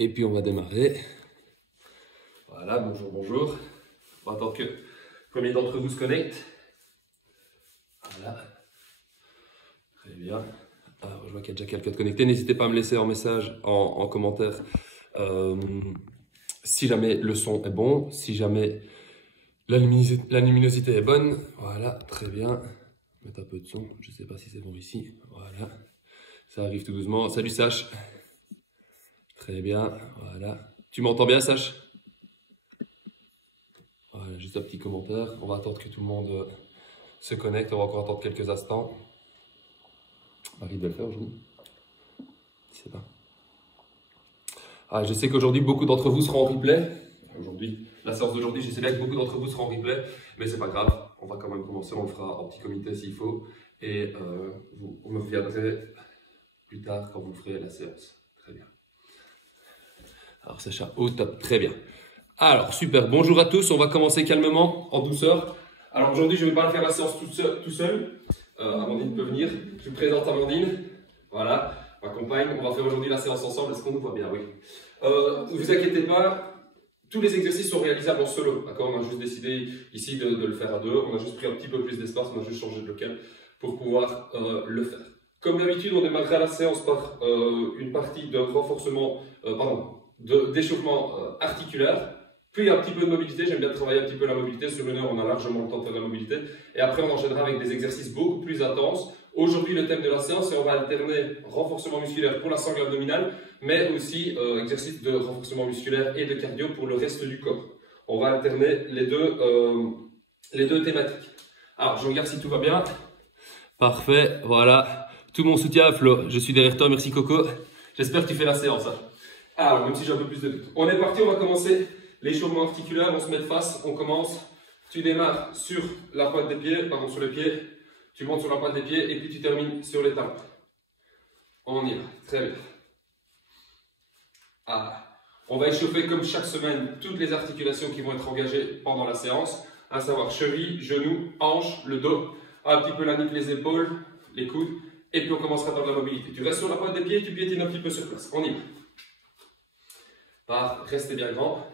Et puis on va démarrer. Voilà, bonjour, bonjour. On va attendre que le premier d'entre vous se connecte. Voilà. Très bien. Alors, je vois qu'il y a déjà quelqu'un de connecté. N'hésitez pas à me laisser un message en commentaire si jamais le son est bon, si jamais la luminosité est bonne. Voilà, très bien. Mettre un peu de son. Je ne sais pas si c'est bon ici. Voilà. Ça arrive tout doucement. Salut Sach. Très bien. Voilà. Tu m'entends bien, Sach? Voilà, juste un petit commentaire. On va attendre que tout le monde se connecte. On va encore attendre quelques instants. Marie doit le faire aujourd'hui. Je sais pas. Ah, je sais qu'aujourd'hui, beaucoup d'entre vous seront en replay. Aujourd'hui, la séance d'aujourd'hui, je sais bien que beaucoup d'entre vous seront en replay, mais c'est pas grave. On va quand même commencer. On le fera en petit comité s'il faut. Et vous me reviendrez plus tard quand vous ferez la séance. Très bien. Alors, Sacha, au top. Très bien. Alors, super. Bonjour à tous. On va commencer calmement, en douceur. Alors, aujourd'hui, je ne vais pas faire la séance tout seul. Amandine peut venir. Je vous présente Amandine. Voilà, ma compagne. On va faire aujourd'hui la séance ensemble. Est-ce qu'on nous voit bien? Oui. Ne vous inquiétez pas. Tous les exercices sont réalisables en solo. D'accord? On a juste décidé ici de le faire à deux. On a juste pris un petit peu plus d'espace. On a juste changé de local pour pouvoir le faire. Comme d'habitude, on démarrera la séance par une partie de renforcement, d'échauffement articulaire. Puis un petit peu de mobilité, j'aime bien travailler un petit peu la mobilité. Sur une heure, on a largement le temps de faire de la mobilité. Et après, on enchaînera avec des exercices beaucoup plus intenses. Aujourd'hui, le thème de la séance, c'est on va alterner renforcement musculaire pour la sangle abdominale, mais aussi exercice de renforcement musculaire et de cardio pour le reste du corps. On va alterner les deux thématiques. Alors, je regarde si tout va bien. Parfait, voilà. Tout mon soutien à Flo. Je suis derrière toi, merci Coco. J'espère que tu fais la séance. Hein. Alors, même si j'ai un peu plus de doute. On est parti, on va commencer. L'échauffement articulaire, on se met de face, on commence. Tu démarres sur la pointe des pieds, sur les pieds. Tu montes sur la pointe des pieds et puis tu termines sur les talons. On y va, très bien. Ah. On va échauffer comme chaque semaine toutes les articulations qui vont être engagées pendant la séance, à savoir cheville, genou, hanche, le dos, un petit peu la nuque, les épaules, les coudes, et puis on commencera par de la mobilité. Tu restes sur la pointe des pieds et tu piétines un petit peu sur place. On y va. Restez bien grand.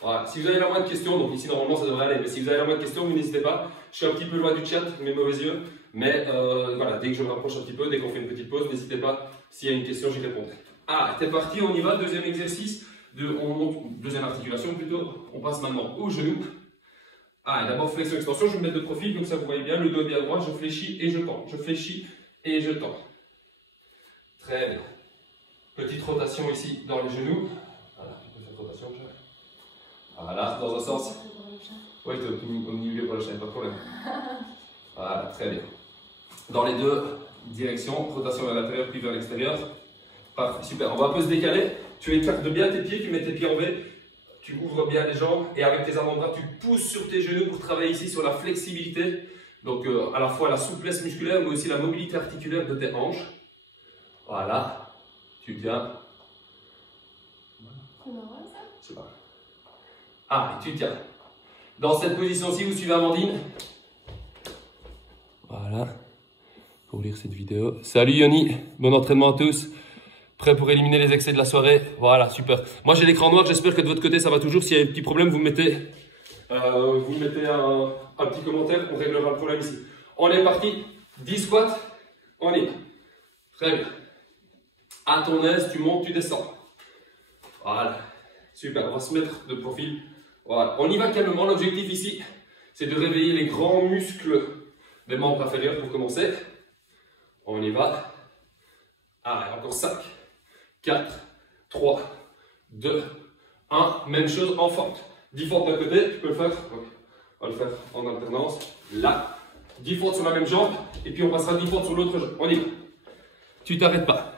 Voilà. Si vous avez la moindre question, donc ici normalement ça devrait aller, mais si vous avez la moindre question, vous n'hésitez pas. Je suis un petit peu loin du chat, mes mauvais yeux, mais voilà, dès que je me rapproche un petit peu, dès qu'on fait une petite pause, n'hésitez pas, s'il y a une question, j'y répondrai. Ah, t'es parti, on y va, deuxième exercice, deuxième articulation plutôt, on passe maintenant au genou. Ah, et d'abord flexion extension, je vais me mettre de profil, comme ça vous voyez bien, le dos est bien droit, je fléchis et je tends, je fléchis et je tends. Très bien. Petite rotation ici dans les genoux. Voilà, tu peux faire rotation, Jacques. Voilà, dans un sens. Oui, tu es au milieu pour la chaîne, pas de problème. Voilà, très bien. Dans les deux directions, rotation vers l'intérieur puis vers l'extérieur. Parfait, super. On va un peu se décaler. Tu écartes bien tes pieds, tu mets tes pieds en V. Tu ouvres bien les jambes et avec tes avant-bras, tu pousses sur tes genoux pour travailler ici sur la flexibilité. Donc, à la fois la souplesse musculaire, mais aussi la mobilité articulaire de tes hanches. Voilà. Tu tiens. C'est normal ça? Je sais pas. Ah, et tu tiens. Dans cette position-ci, vous suivez Amandine. Voilà. Pour lire cette vidéo. Salut Yoni, bon entraînement à tous. Prêt pour éliminer les excès de la soirée? Voilà, super. Moi j'ai l'écran noir, j'espère que de votre côté ça va toujours. S'il y a un petit problème, vous mettez un petit commentaire, on réglera le problème ici. On est parti. 10 squats, on y va. Très bien. À ton aise, tu montes, tu descends. Voilà. Super, on va se mettre de profil. Voilà. On y va calmement. L'objectif ici, c'est de réveiller les grands muscles des membres inférieurs pour commencer. On y va. Ah, encore 5, 4, 3, 2, 1. Même chose en fente. 10 fentes d'un côté, tu peux le faire. On va le faire en alternance. Là. 10 fentes sur la même jambe. Et puis on passera 10 fentes sur l'autre jambe. On y va. Tu t'arrêtes pas.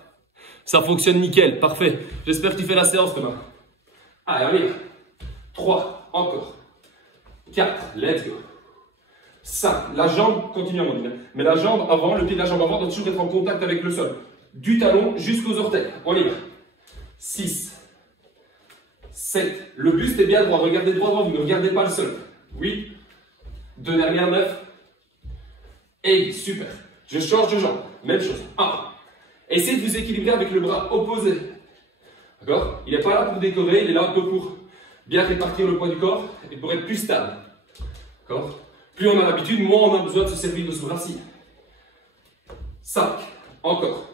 Ça fonctionne nickel. Parfait. J'espère que tu fais la séance demain. Allez, on y va. 3, encore. 4, let's go. 5, la jambe, continue à monter. Mais la jambe avant, le pied de la jambe avant doit toujours être en contact avec le sol. Du talon jusqu'aux orteils. On y va. 6, 7, le buste est bien droit. Regardez droit devant vous, ne regardez pas le sol. 8, 2 dernières, 9. Et super. Je change de jambe. Même chose. 1. Essayez de vous équilibrer avec le bras opposé. D'accord? Il n'est pas là pour décorer, il est là un peu pour bien répartir le poids du corps et pour être plus stable. D'accord? Plus on a l'habitude, moins on a besoin de se servir de ce bras-ci. 5, encore.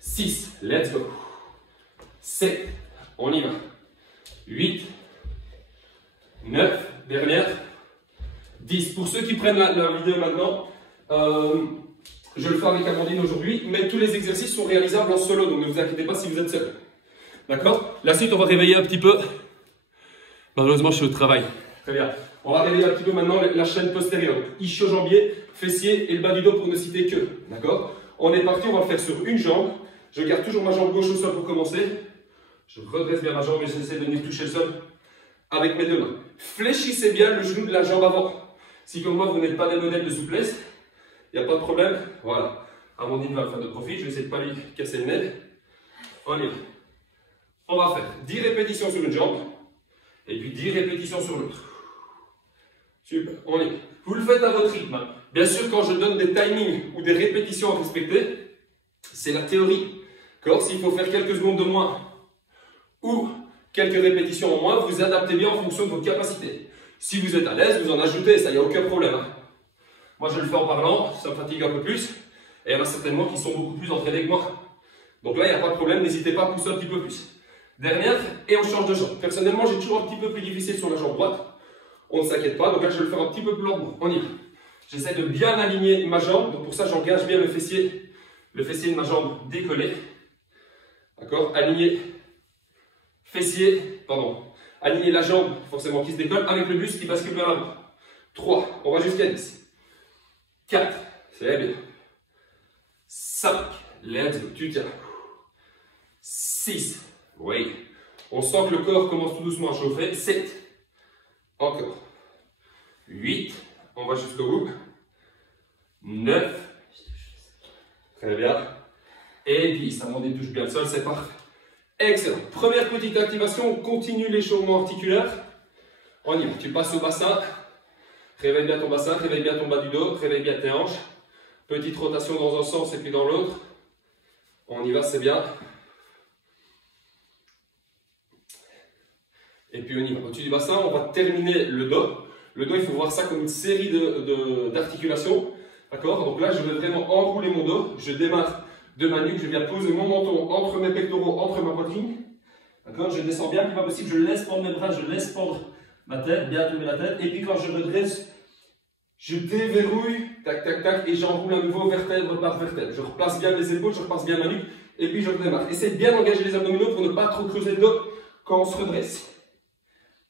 6, let's go. 7, on y va. 8, 9, dernière. 10. Pour ceux qui prennent la vidéo maintenant, je le fais avec Amandine aujourd'hui, mais tous les exercices sont réalisables en solo, donc ne vous inquiétez pas si vous êtes seul. D'accord? La suite, on va réveiller un petit peu. Malheureusement, je suis au travail. Très bien. On va réveiller un petit peu maintenant la chaîne postérieure. Ischio-jambier, fessier et le bas du dos pour ne citer que. D'accord? On est parti, on va le faire sur une jambe. Je garde toujours ma jambe gauche au sol pour commencer. Je redresse bien ma jambe et j'essaie de venir toucher le sol avec mes deux mains. Fléchissez bien le genou de la jambe avant. Si comme moi, vous n'êtes pas des modèles de souplesse, il n'y a pas de problème. Voilà. Amandine va le faire de profit. Je vais essayer de ne pas lui casser le nez. On y va. On va faire 10 répétitions sur une jambe et puis 10 répétitions sur l'autre. Super, on y va. Vous le faites à votre rythme. Bien sûr, quand je donne des timings ou des répétitions à respecter, c'est la théorie. S'il faut faire quelques secondes de moins ou quelques répétitions en moins, vous adaptez bien en fonction de vos capacités. Si vous êtes à l'aise, vous en ajoutez, ça, il n'y a aucun problème. Moi, je le fais en parlant, ça me fatigue un peu plus. Et il y en a certainement qui sont beaucoup plus entraînés que moi. Donc là, il n'y a pas de problème, n'hésitez pas à pousser un petit peu plus. Dernière, et on change de jambe. Personnellement, j'ai toujours un petit peu plus difficile sur la jambe droite. On ne s'inquiète pas, donc là, je vais le faire un petit peu plus lentement. On y va. J'essaie de bien aligner ma jambe, donc pour ça, j'engage bien le fessier de ma jambe décollé. D'accord? Aligner aligner la jambe, forcément qui se décolle, avec le buste qui bascule vers l'avant. 3, on va jusqu'à 10. 4, c'est bien. 5, let's go, tu tiens. 6, oui. On sent que le corps commence tout doucement à chauffer. 7, encore. 8, on va jusqu'au bout. 9, très bien. Et 10, Amandine touche bien le sol, c'est parfait. Excellent. Première petite activation, on continue l'échauffement articulaire. On y va. Tu passes au bassin. Réveille bien ton bassin, réveille bien ton bas du dos, réveille bien tes hanches. Petite rotation dans un sens et puis dans l'autre. On y va, c'est bien. Et puis on y va. Au-dessus du bassin, on va terminer le dos. Le dos, il faut voir ça comme une série d'articulations. D'accord? Donc là, je vais vraiment enrouler mon dos. Je démarre de ma nuque, je viens poser mon menton entre mes pectoraux, entre ma poitrine. D'accord? Je descends bien, plus pas possible. Je laisse pendre mes bras, je laisse pendre ma tête, bien tourner la tête. Et puis quand je redresse, je déverrouille, tac, tac, tac, et j'enroule à nouveau vertèbre par vertèbre. Je replace bien mes épaules, je repasse bien ma nuque, et puis je redémarre. Essayez de bien engager les abdominaux pour ne pas trop creuser le dos quand on se redresse.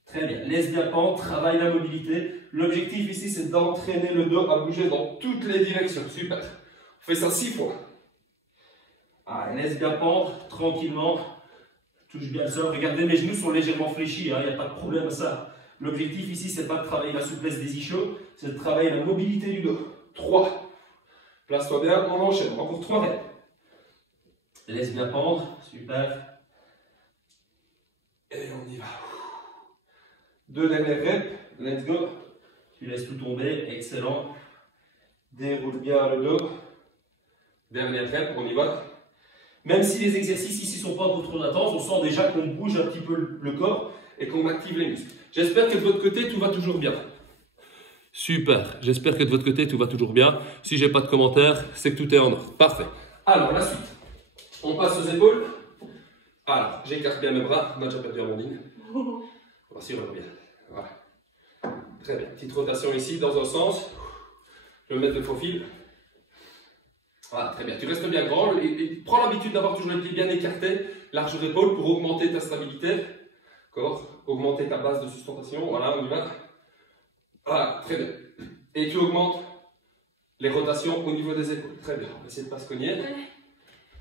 Très bien, laisse bien pendre, travaille la mobilité. L'objectif ici, c'est d'entraîner le dos à bouger dans toutes les directions. Super. On fait ça 6 fois. Allez, laisse bien pendre, tranquillement. Touche bien le sol. Regardez, mes genoux sont légèrement fléchis, il n'y a pas de problème à ça. L'objectif ici, c'est pas de travailler la souplesse des ischios, c'est de travailler la mobilité du dos. 3. Place-toi bien, on enchaîne. Encore 3 reps. Laisse bien pendre, super. Et on y va. 2 dernières reps, let's go. Tu laisses tout tomber, excellent. Déroule bien le dos. Dernière rep, on y va. Même si les exercices ici ne sont pas trop intenses, on sent déjà qu'on bouge un petit peu le corps et qu'on active les muscles. J'espère que de votre côté, tout va toujours bien. Super, j'espère que de votre côté, tout va toujours bien. Si je n'ai pas de commentaires, c'est que tout est en ordre. Parfait. Alors, la suite. On passe aux épaules. Alors, j'écarte bien mes bras. On a déjà perdu Amandine. Voici, on revient. Voilà. Très bien. Petite rotation ici, dans un sens. Je vais mettre le profil. Voilà, très bien. Tu restes bien grand et prends l'habitude d'avoir toujours les pieds bien écartés, largeur d'épaule pour augmenter ta stabilité. D'accord? Augmenter ta base de sustentation. Voilà, on y va. Voilà, très bien. Et tu augmentes les rotations au niveau des épaules. Très bien. On va essayer de ne pas se cogner.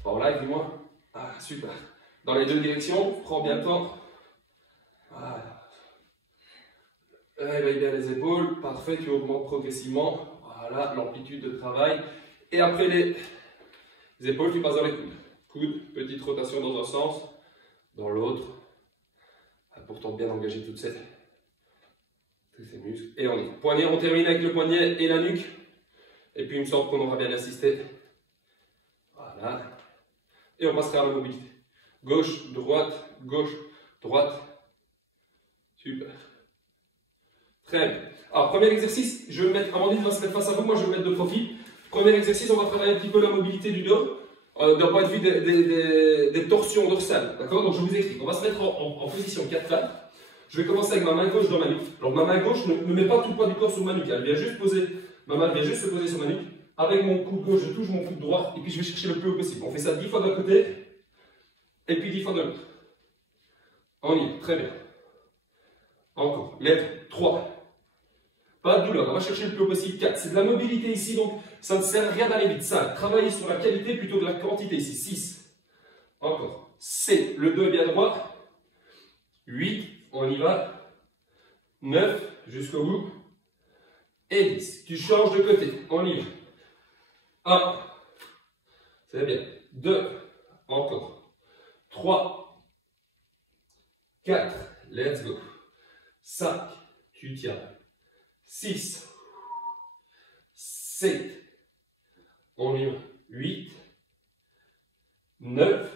Par là, dis-moi. Ah, super. Dans les deux directions, prends bien le temps. Voilà. Réveille bien les épaules. Parfait, tu augmentes progressivement. Voilà, l'amplitude de travail. Et après les épaules, tu passes dans les coudes. Coudes, petite rotation dans un sens, dans l'autre. Pourtant bien engager tous ces muscles. Et on y va. Poignet, on termine avec le poignet et la nuque. Et puis il me semble qu'on aura bien assisté. Voilà. Et on passera à la mobilité. gauche, droite, gauche, droite. Super. Très bien. Alors, premier exercice, je vais me mettre, Amandine va se mettre face à vous, moi je vais me mettre de profil. Premier exercice, on va travailler un petit peu la mobilité du dos, d'un point de vue des torsions dorsales. D'accord? Donc je vous explique. On va se mettre en position 4 pattes. Je vais commencer avec ma main gauche dans ma nuque. Alors ma main gauche ne met pas tout le poids du corps sur ma nuque. Elle vient juste poser, ma main vient juste se poser sur ma nuque. Avec mon coude gauche, je touche mon coude droit et puis je vais chercher le plus haut possible. On fait ça 10 fois d'un côté et puis 10 fois de l'autre. On y est, très bien. Encore. Lève. 3. Pas de douleur. On va chercher le plus haut possible. 4. C'est de la mobilité ici, donc ça ne sert à rien d'aller vite. 5. Travailler sur la qualité plutôt que la quantité ici. 6. Encore. 7. Le dos est bien droit. 8. On y va. 9. Jusqu'au bout. Et 10. Tu changes de côté. On y va. 1. C'est bien. 2. Encore. 3. 4. Let's go. 5. Tu tiens. 6. 7. On y va. 8. 9.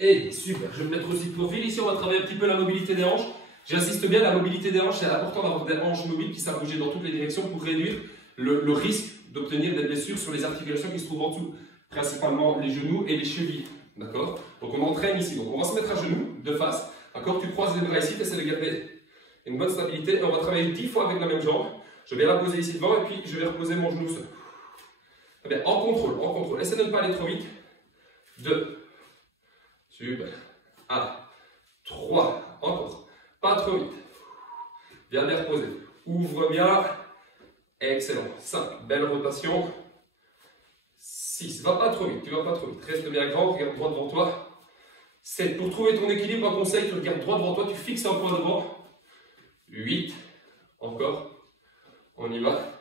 Et 10. Super. Je vais me mettre aussi de profil. Ici, on va travailler un petit peu la mobilité des hanches. J'insiste bien, la mobilité des hanches, c'est important d'avoir des hanches mobiles qui savent bouger dans toutes les directions pour réduire le risque d'obtenir des blessures sur les articulations qui se trouvent en dessous, principalement les genoux et les chevilles. D'accord? Donc on entraîne ici. Donc on va se mettre à genoux, de face. D'accord? Tu croises les bras ici, tu essaies de garder une bonne stabilité. Et on va travailler 10 fois avec la même jambe. Je vais la poser ici devant et puis je vais reposer mon genou seul. Très bien. En contrôle, en contrôle. Essaie de ne pas aller trop vite. 2. Super. 1. 3. Encore. Pas trop vite. Bien les reposer. Ouvre bien. Excellent. 5. Belle rotation. 6. Va pas trop vite. Tu vas pas trop vite. Reste bien grand. Regarde droit devant toi. 7. Pour trouver ton équilibre, un conseil, tu regardes droit devant toi. Tu fixes un point devant. 8. Encore. On y va.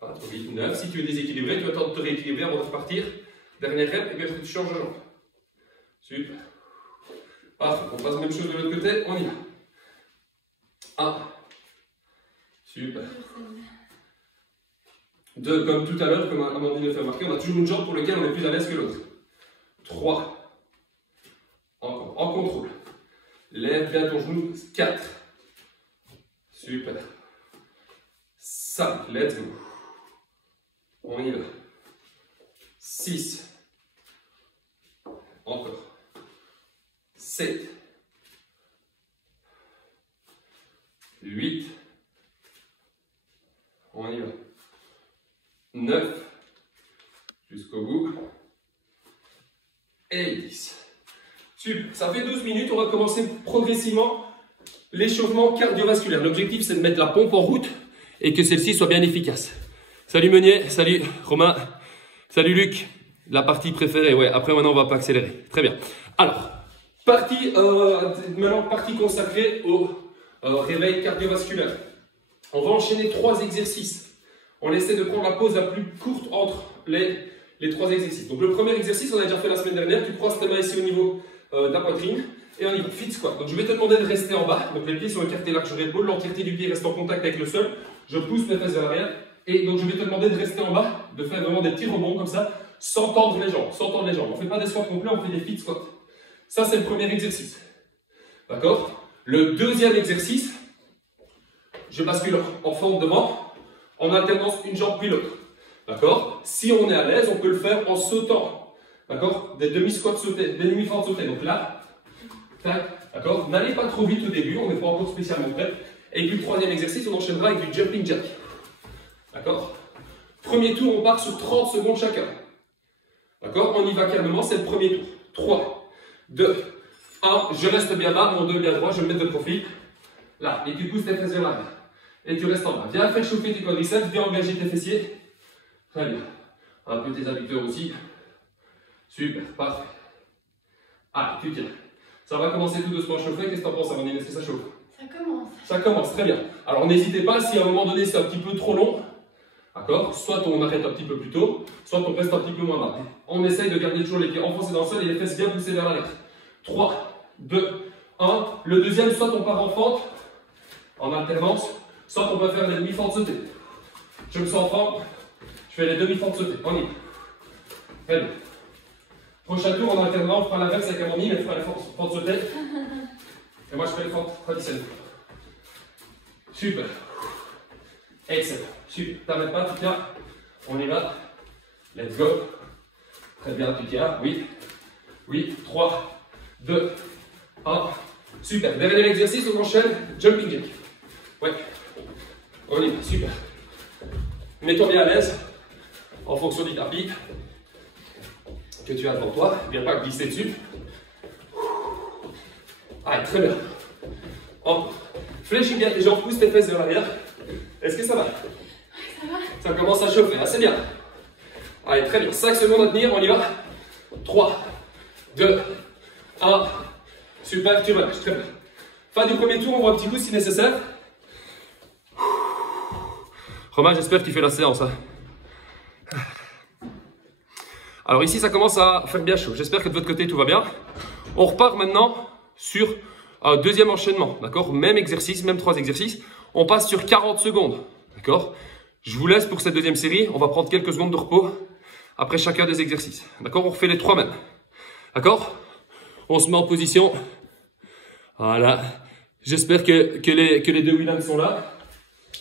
Pas trop vite. 9. Si tu es déséquilibré, tu vas tenter de te rééquilibrer avant de repartir. Dernière rep. Et puis après, tu changes de jambe. Super. Parfait. On passe la même chose de l'autre côté. On y va. 1. Super. 2. Comme tout à l'heure, comme Amandine l'a fait remarquer, on a toujours une jambe pour laquelle on est plus à l'aise que l'autre. 3. Encore. En contrôle. Lève bien ton genou. 4. Super. 5. Let's go. On y va. 6. Encore. 7. 8. On y va. 9. Jusqu'au bout. Et 10. Super. Ça fait 12 minutes. On va commencer progressivement l'échauffement cardiovasculaire. L'objectif, c'est de mettre la pompe en route et que celle-ci soit bien efficace. Salut Meunier, salut Romain, salut Luc. La partie préférée, ouais. Après, maintenant, on va pas accélérer. Très bien. Alors, maintenant, partie consacrée au réveil cardiovasculaire. On va enchaîner 3 exercices. On essaie de prendre la pause la plus courte entre les 3 exercices. Donc, le premier exercice, on a déjà fait la semaine dernière. Tu croises tes mains ici au niveau de la poitrine. Et on y va. Fit squat. Donc, je vais te demander de rester en bas. Donc, les pieds sont écartés large sur l'épaule. L'entièreté du pied reste en contact avec le sol. Je pousse mes fesses vers l'arrière. Et donc, je vais te demander de rester en bas, de faire vraiment des petits rebonds comme ça, sans tendre les jambes. Sans tendre les jambes. On ne fait pas des squats complets, on fait des fit squats. Ça, c'est le premier exercice. D'accord? Le deuxième exercice, je bascule en fente devant, en alternance une jambe puis l'autre. D'accord? Si on est à l'aise, on peut le faire en sautant. D'accord? Des demi-squats sautés, des demi-fentes sautées. Donc là, tac, d'accord? N'allez pas trop vite au début, on n'est pas encore spécialement prêt. Et puis le troisième exercice, on enchaînera avec du jumping jack. D'accord? Premier tour, on part sur 30 secondes chacun. D'accord? On y va calmement, c'est le premier tour. 3, 2, 1, je reste bien bas, mon dos bien droit, je me mets de profil. Là, et tu pousses tes fesses vers l'arrière. Et tu restes en bas. Viens faire chauffer tes quadriceps, viens engager tes fessiers. Très bien. Un peu tes adducteurs aussi. Super, parfait. Allez, tu tiens. Ça va commencer tout doucement à chauffer. Qu'est-ce que tu en penses, Amandine? Est-ce que ça chauffe? Ça commence. Ça commence, très bien. Alors n'hésitez pas, si à un moment donné c'est un petit peu trop long, d'accord, soit on arrête un petit peu plus tôt, soit on reste un petit peu moins bas. On essaye de garder toujours les pieds enfoncés dans le sol et les fesses bien poussées vers l'arrière. 3, 2, 1. Le deuxième, soit on part en fente, en alternance, soit on va faire les demi-fentes sautées. Je me sens en forme, je fais les demi-fentes sautées. On y va. Très bien. Prochain tour, on alternera, on fera l'inverse avec Amandine, elle fera les fentes sautées. Et moi, je ferai les fentes traditionnelles. Super. Excellent. Super. T'arrêtes pas, tu tiens. On y va. Let's go. Très bien, tu tiens. Oui. Oui. 3, 2, 1. Super. Dernier exercice, on enchaîne. Jumping jack. Ouais. On y va. Super. Mets-toi bien à l'aise en fonction du tapis que tu as devant toi. Viens pas glisser dessus. Allez, très bien. Fléchis bien tes jambes, pousse tes fesses vers l'arrière. Est-ce que ça va? Ça va. Ça commence à chauffer, hein, c'est bien. Allez, très bien. 5 secondes à tenir, on y va. 3, 2, 1. Super, tu relâches, très bien. Fin du premier tour, on voit un petit coup si nécessaire. Romain, j'espère que tu fais la séance. Hein. Alors ici, ça commence à faire bien chaud. J'espère que de votre côté, tout va bien. On repart maintenant sur un deuxième enchaînement. D'accord? Même exercice, même 3 exercices. On passe sur 40 secondes. D'accord? Je vous laisse pour cette deuxième série. On va prendre quelques secondes de repos après chacun des exercices. D'accord? On refait les 3 mêmes. D'accord? On se met en position. Voilà. J'espère que les deux Williams sont là.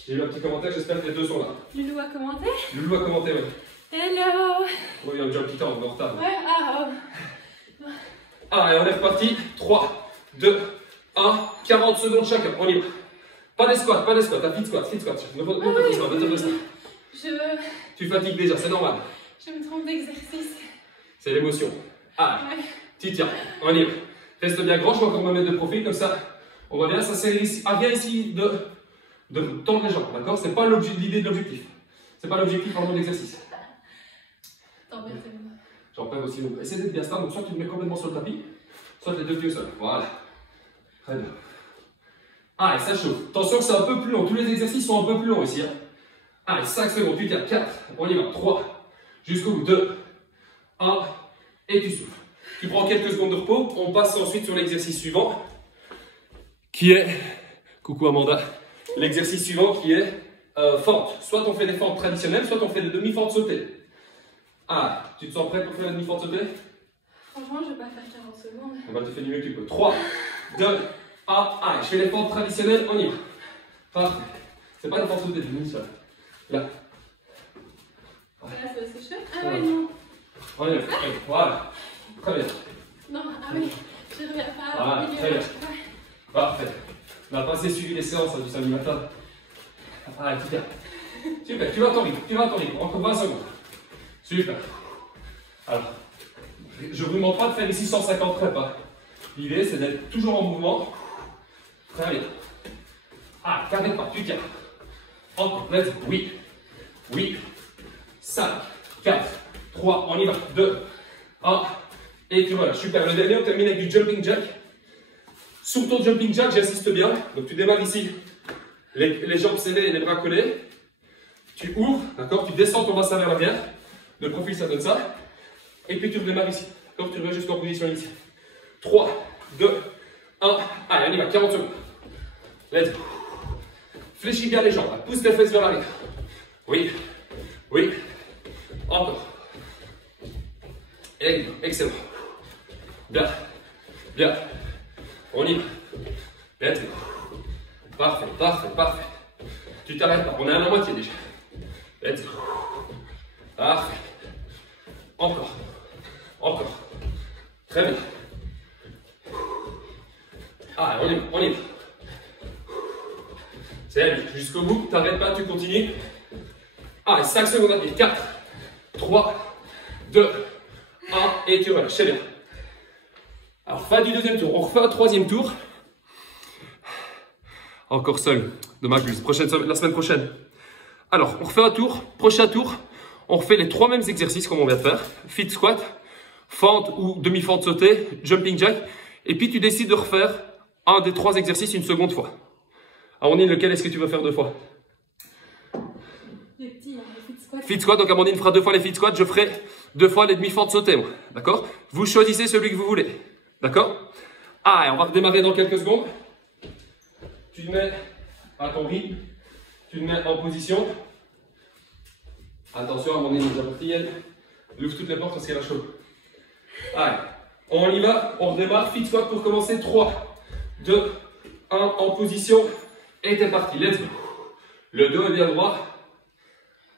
J'ai eu un petit commentaire, j'espère que les deux sont là. Loulou a commenté? Loulou a commenté, oui. Hello! Oui, il y a déjà un petit temps, on est en retard. Ouais, Ah, et on est reparti. 3, 2, 1, 40 secondes chacun. On y va. Pas des squats, pas des squats. Un fit squat, fit squat. Ne fais pas de squat, Tu fatigues déjà, c'est normal. Je me trompe d'exercice. C'est l'émotion. Ah, ouais. Tu tiens, on y va. Reste bien grand, je vais encore me mettre de profil comme ça. On voit bien, ça sert ici. Ah, bien ici de tendre les jambes, d'accord? C'est pas l'idée de l'objectif. C'est pas l'objectif pendant l'exercice. Tant bien, c'est bon. J'en perds aussi. Essaye d'être bien stable, donc soit tu te mets complètement sur le tapis, soit les deux pieds au sol. Voilà. Très bien. Allez, ça chauffe. Attention que c'est un peu plus long. Tous les exercices sont un peu plus longs ici. Hein. Allez, 5 secondes. Tu tiens. 4. On y va. 3. Jusqu'au bout. 2. 1. Et tu souffles. Tu prends quelques secondes de repos. On passe ensuite sur l'exercice suivant. Qui est... Coucou Amanda. L'exercice suivant qui est fente. Soit on fait des fentes traditionnelles, soit on fait des demi-fentes sautées. Ah, tu te sens prêt pour faire la demi-fente sautée? Franchement, je vais pas faire 40 secondes. On va te faire du mieux que tu peux. 3, 2, 1. Allez, je fais les fentes traditionnelles, on y va. Parfait. C'est pas les fentes sautées, c'est ça. Là. Là, c'est assez chouette. Ah ouais, non. On y va. Voilà. Très bien. Non, ah oui, je reviens pas. Voilà, très bien. Parfait. On a passé suivi les séances du samedi matin. Allez, super. Super, tu vas à ton rythme, encore 20 secondes. Super. Alors, je ne vous demande pas de faire les 650 reps. Hein. L'idée, c'est d'être toujours en mouvement. Très bien. Ah, t'arrêtes pas, tu tiens. Encore, let's go. Oui. Oui. 5, 4, 3, on y va. 2, 1. Et tu relâches. Super. Le dernier, on termine avec du jumping jack. Sur ton jumping jack, j'insiste bien. Donc tu démarres ici, les jambes serrées et les bras collés. Tu ouvres, d'accord? Tu descends ton bassin vers l'arrière. De profil, ça donne ça. Et puis tu redémarres ici. D'accord? Tu reviens jusqu'en position initiale. 3, 2, 1. Allez, on y va, 40 secondes. Let's go. Fléchis bien les jambes. Pousse tes fesses vers l'arrière. Oui. Oui. Encore. Excellent. Bien. Bien. On y va. Let's go. Parfait, parfait, parfait. Tu t'arrêtes pas. On est à la moitié déjà. Let's go. Parfait. Encore. Encore. Très bien. Ah, on y va, on y va. C'est bien. Jusqu'au bout. T'arrêtes pas, tu continues. Allez, 5 secondes à pied. 4, 3, 2, 1. Et tu relâches. C'est bien. Alors, fin du deuxième tour. On refait un troisième tour. Encore seul. Dommage, la semaine prochaine. Alors, on refait un tour. Prochain tour, on refait les 3 mêmes exercices comme on vient de faire. Fit squat, fente ou demi-fente sautée, jumping jack. Et puis, tu décides de refaire un des 3 exercices une seconde fois. Amandine, lequel est-ce que tu veux faire 2 fois? Les petits, hein, les fit squats. Fit squat, donc Amandine fera 2 fois les fit squats. Je ferai 2 fois les demi-fentes sautées, moi. D'accord? Vous choisissez celui que vous voulez. D'accord? Ah, et on va redémarrer dans quelques secondes. Tu te mets à ton rythme. Tu te mets en position. Attention, Amandine nous a parti, elle. Elle ouvre toutes les portes parce qu'elle a chaud. Allez, on y va, on redémarre. Fit squat pour commencer. 3, 2, 1, en position. Et t'es parti, let's go. Le dos est bien droit.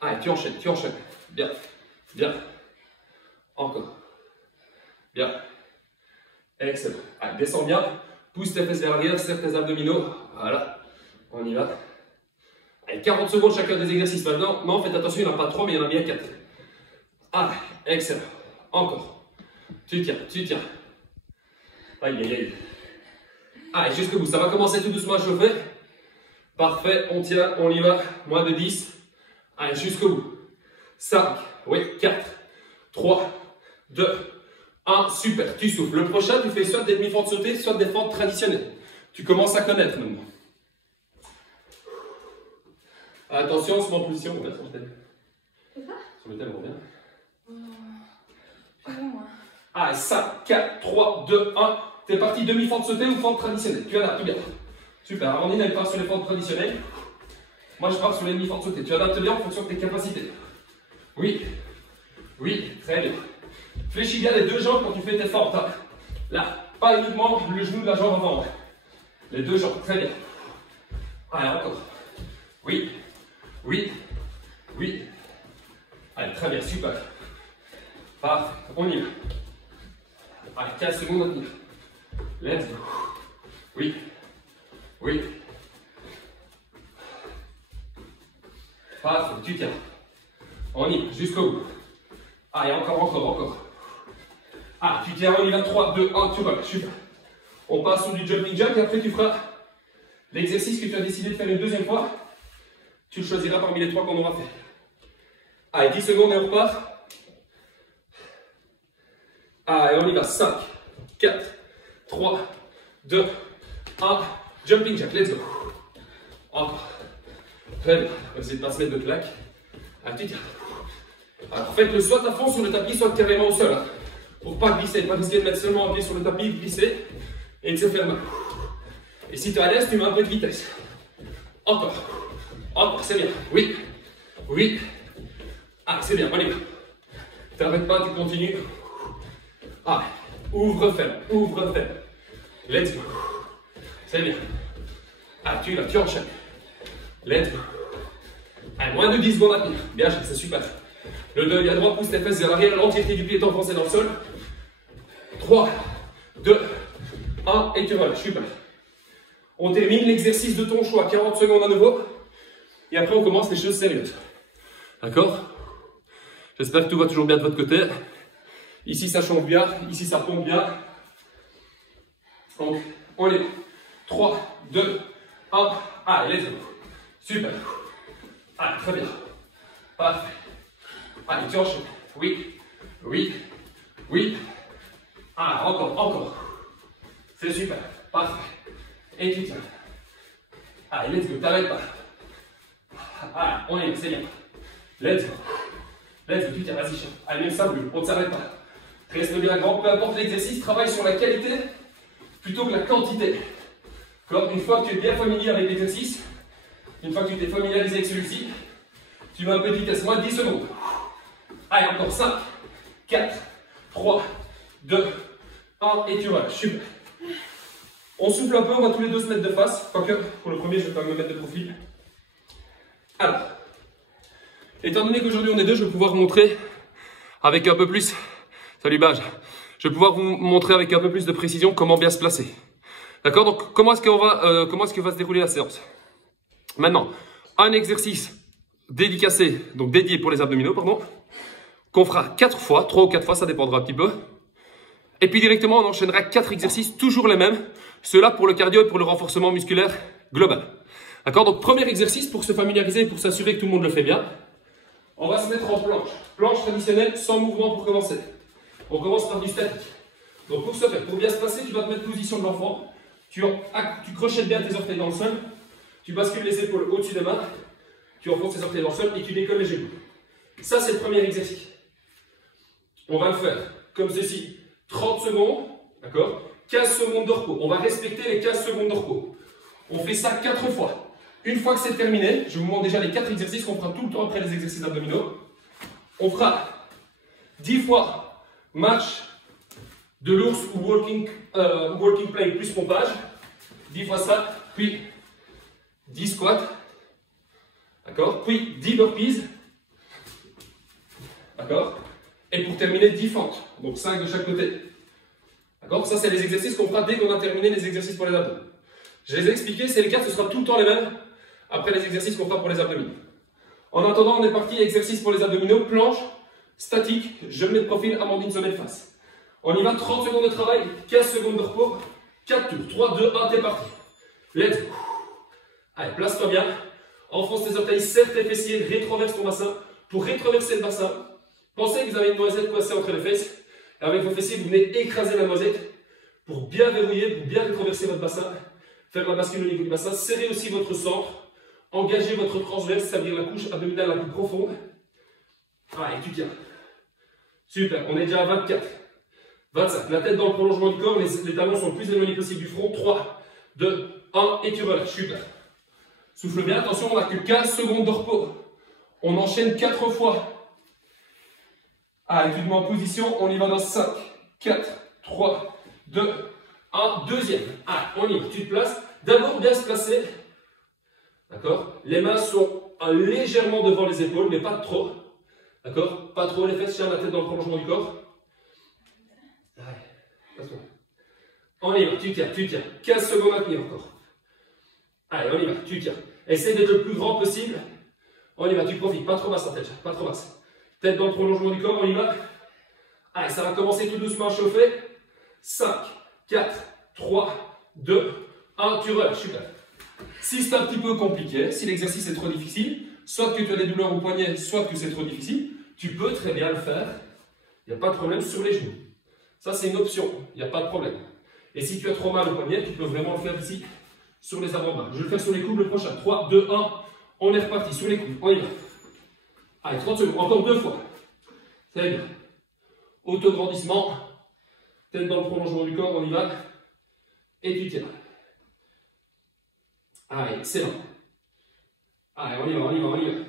Allez, tu enchaînes, tu enchaînes. Bien, bien. Encore. Bien. Excellent. Allez, descends bien. Pousse tes fesses vers l'arrière, serre tes abdominaux. Voilà. On y va. Allez, 40 secondes chacun des exercices maintenant. Non, faites attention, il n'y en a pas 3, mais il y en a bien 4. Allez, excellent. Encore. Tu tiens, tu tiens. Aïe, aïe, aïe. Allez, jusqu'au bout. Ça va commencer tout doucement à chauffer. Parfait, on tient, on y va. Moins de 10. Allez, jusqu'au bout. 5, oui, 4, 3, 2, 1. Super, tu souffles. Le prochain, tu fais soit des demi-fentes sautées, soit des fentes traditionnelles. Tu commences à connaître maintenant. Attention, on se met en position. On va sur le thème. C'est ça? Sur le thème, on revient. C'est bon, moi. Allez, 5, 4, 3, 2, 1. T'es parti, demi-fente sautée ou fente traditionnelle. Tu es là, tout bien. Super, Amandine, elle part sur les fentes traditionnelles. Moi, je pars sur les demi-fentes sautées. Tu adaptes bien en fonction de tes capacités. Oui, oui, très bien. Fléchis bien les deux jambes quand tu fais tes fentes. Hein. Là, pas uniquement le genou de la jambe avant. Les deux jambes, très bien. Allez, encore. Oui, oui, oui. Allez, très bien, super. Parfait, on y va. Allez, 15 secondes à tenir. Let's go. Oui, oui. Parfait, tu tiens. On y va, jusqu'au bout. Allez, encore. Ah, tu tiens, on y va, 3, 2, 1, tu relâches, super. On passe sur du jumping jack et après tu feras l'exercice que tu as décidé de faire une deuxième fois. Tu le choisiras parmi les 3 qu'on aura fait. Allez, 10 secondes et on repart. Allez, on y va, 5, 4, 3, 2, 1, jumping jack, let's go. Encore. Très bien, on va essayer de ne pas se mettre de claque. Allez, tu tiens. Alors faites-le soit à fond sur le tapis, soit carrément au sol. Hein, pour pas glisser, pas risquer de mettre seulement un pied sur le tapis, glisser et de se faire mal. Et si tu es à l'aise, tu mets un peu de vitesse. Encore. Encore, c'est bien. Oui. Oui. Ah, c'est bien, on y va. T'arrêtes pas, tu continues. Ah, ouvre, ferme, ouvre, ferme. Let's go. C'est bien. Ah, tu là, tu enchaînes. Let's go. Allez, moins de 10 secondes à tenir. Bien, c'est super. Le dos bien droit, pousse tes fesses vers l'arrière, l'entièreté du pied est enfoncée dans le sol. 3, 2, 1, et tu relâches, super. On termine l'exercice de ton choix, 40 secondes à nouveau. Et après, on commence les choses sérieuses. D'accord? J'espère que tout va toujours bien de votre côté. Ici, ça chauffe bien, ici, ça pompe bien. Donc, on est 3, 2, 1, allez, let's go. Super. Allez, très bien. Parfait. Allez, tu enchaînes. Oui, oui, oui. Ah, encore. C'est super. Parfait. Et tu tiens. Allez, let's go. T'arrêtes pas. Allez, on est, c'est bien. Let's go. Let's go, tu tiens, vas-y, chef. Allez, même ça brûle. On ne s'arrête pas. Reste bien grand. Peu importe l'exercice, travaille sur la qualité plutôt que la quantité. D'accord? Une fois que tu es bien familier avec l'exercice, une fois que tu t'es familiarisé avec celui-ci, tu mets un peu de vitesse, moins de 10 secondes. Allez, encore 5, 4, 3, 2, 1, et tu relâches. Super. On souffle un peu, on va tous les deux se mettre de face. Quoique, pour le premier, je vais quand même me mettre de profil. Alors, étant donné qu'aujourd'hui on est deux, je vais pouvoir vous montrer avec un peu plus. Salut Bage. Je vais pouvoir vous montrer avec un peu plus de précision comment bien se placer. D'accord? Donc, comment est-ce que va se dérouler la séance? Maintenant, un exercice dédicacé, donc dédié pour les abdominaux, pardon, qu'on fera 4 fois, 3 ou 4 fois, ça dépendra un petit peu. Et puis directement, on enchaînera 4 exercices, toujours les mêmes, ceux-là pour le cardio et pour le renforcement musculaire global. D'accord? Donc, premier exercice pour se familiariser et pour s'assurer que tout le monde le fait bien. On va se mettre en planche. Planche traditionnelle, sans mouvement pour commencer. On commence par du statique. Donc, pour ce faire, pour bien se placer, tu vas te mettre position de l'enfant. Tu crochettes bien tes orteils dans le sol. Tu bascules les épaules au-dessus des mains. Tu enfonces tes orteils dans le sol et tu décolles les genoux. Ça, c'est le premier exercice. On va le faire comme ceci. 30 secondes, d'accord? 15 secondes de repos. On va respecter les 15 secondes de repos. On fait ça 4 fois. Une fois que c'est terminé, je vous montre déjà les 4 exercices qu'on fera tout le temps après les exercices abdominaux. On fera 10 fois marche de l'ours ou walking plank plus pompage. 10 fois ça, puis 10 squats. D'accord? Puis 10 burpees. D'accord? Et pour terminer, 10 fentes. Donc 5 de chaque côté. D'accord? Ça, c'est les exercices qu'on fera dès qu'on a terminé les exercices pour les abdos. Je les ai expliqués, c'est les cas, ce sera tout le temps les mêmes après les exercices qu'on fera pour les abdominaux. En attendant, on est parti, exercice pour les abdominaux, planche, statique, je me mets de profil, Amandine se met de face. On y va, 30 secondes de travail, 15 secondes de repos, 4 tours, 3, 2, 1, t'es parti. Let's go. Allez, place-toi bien, enfonce tes orteils, serre tes fessiers, rétroverse ton bassin. Pour rétroverser le bassin, pensez que vous avez une noisette coincée entre les fesses. Et avec vos fessiers, vous venez écraser la noisette pour bien verrouiller, pour bien rétroverser votre bassin. Faire la bascule au niveau du bassin, serrez aussi votre centre, engagez votre transverse, ça veut dire la couche abdominale la plus profonde. Allez, tu tiens. Super, on est déjà à 24, 25, la tête dans le prolongement du corps, les talons sont le plus éloignés possible du front. 3, 2, 1, et tu relâches, super. Souffle bien, attention, on n'a que 15 secondes de repos. On enchaîne 4 fois. Allez, tu te mets en position, on y va dans 5, 4, 3, 2, 1, deuxième. Allez, on y va, tu te places. D'abord, bien se placer. D'accord? Les mains sont légèrement devant les épaules, mais pas trop. D'accord? Pas trop les fesses, tiens la tête dans le prolongement du corps. Allez, passe-toi. On y va, tu tiens. 15 secondes à tenir encore. Allez, on y va, tu tiens. Essaye d'être le plus grand possible. On y va, tu profites. Pas trop basse en tête, pas trop basse. Tête dans le prolongement du corps, on y va. Allez, ça va commencer tout doucement à chauffer. 5, 4, 3, 2, 1, tu relâches, super. Si c'est un petit peu compliqué, si l'exercice est trop difficile, soit que tu as des douleurs au poignet, soit que c'est trop difficile, tu peux très bien le faire. Il n'y a pas de problème sur les genoux. Ça, c'est une option, il n'y a pas de problème. Et si tu as trop mal au poignet, tu peux vraiment le faire ici, sur les avant-bras. Je vais le faire sur les coudes le prochain. 3, 2, 1, on est reparti, sur les coudes, on y va. Allez, 30 secondes, encore 2 fois. C'est bien. Autograndissement, tête dans le prolongement du corps, on y va. Et tu tiens. Allez, excellent. Allez, on y va.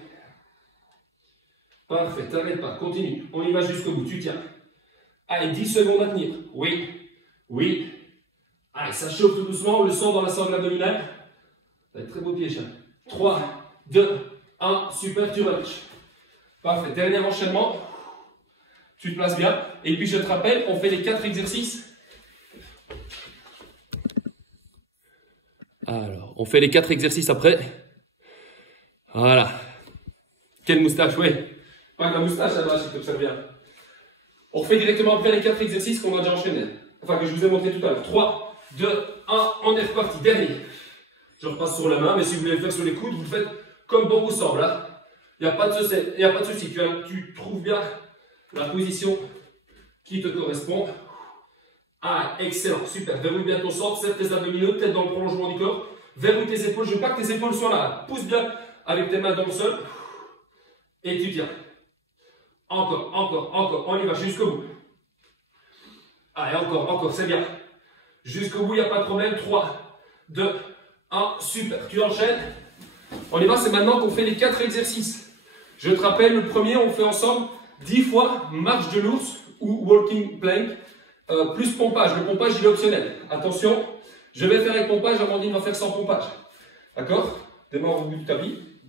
Parfait, t'arrêtes pas, continue. On y va jusqu'au bout, tu tiens. Allez, 10 secondes à tenir. Oui. Allez, ça chauffe tout doucement, le sang dans la sangle abdominale. Ça va être très beau pied, chat. 3, 2, 1, super, tu relâches. Parfait, dernier enchaînement. Tu te places bien. Et puis je te rappelle, on fait les 4 exercices. Alors, on fait les 4 exercices après. Voilà. Quelle moustache, ouais. Pas que la moustache là-bas, si tu observes bien. On refait directement après les 4 exercices qu'on a déjà enchaînés. Enfin, que je vous ai montré tout à l'heure. 3, 2, 1, on est reparti. Dernier. Je repasse sur la main, mais si vous voulez le faire sur les coudes, vous le faites comme bon vous semble. Hein. Il n'y a pas de souci. Tu trouves bien la position qui te correspond. Ah, excellent, super. Verrouille bien ton centre, serre tes abdominaux, tête dans le prolongement du corps. Verrouille tes épaules, je veux pas que tes épaules soient là. Pousse bien avec tes mains dans le sol. Et tu tiens. Encore. On y va jusqu'au bout. Allez, encore, c'est bien. Jusqu'au bout, il n'y a pas de problème. 3, 2, 1, super. Tu enchaînes. On y va, c'est maintenant qu'on fait les 4 exercices. Je te rappelle, le premier, on fait ensemble 10 fois marche de l'ours ou walking plank. Plus pompage. Le pompage, il est optionnel. Attention, je vais faire avec pompage, Amandine va faire sans pompage. D'accord? Démarre au bout du tapis.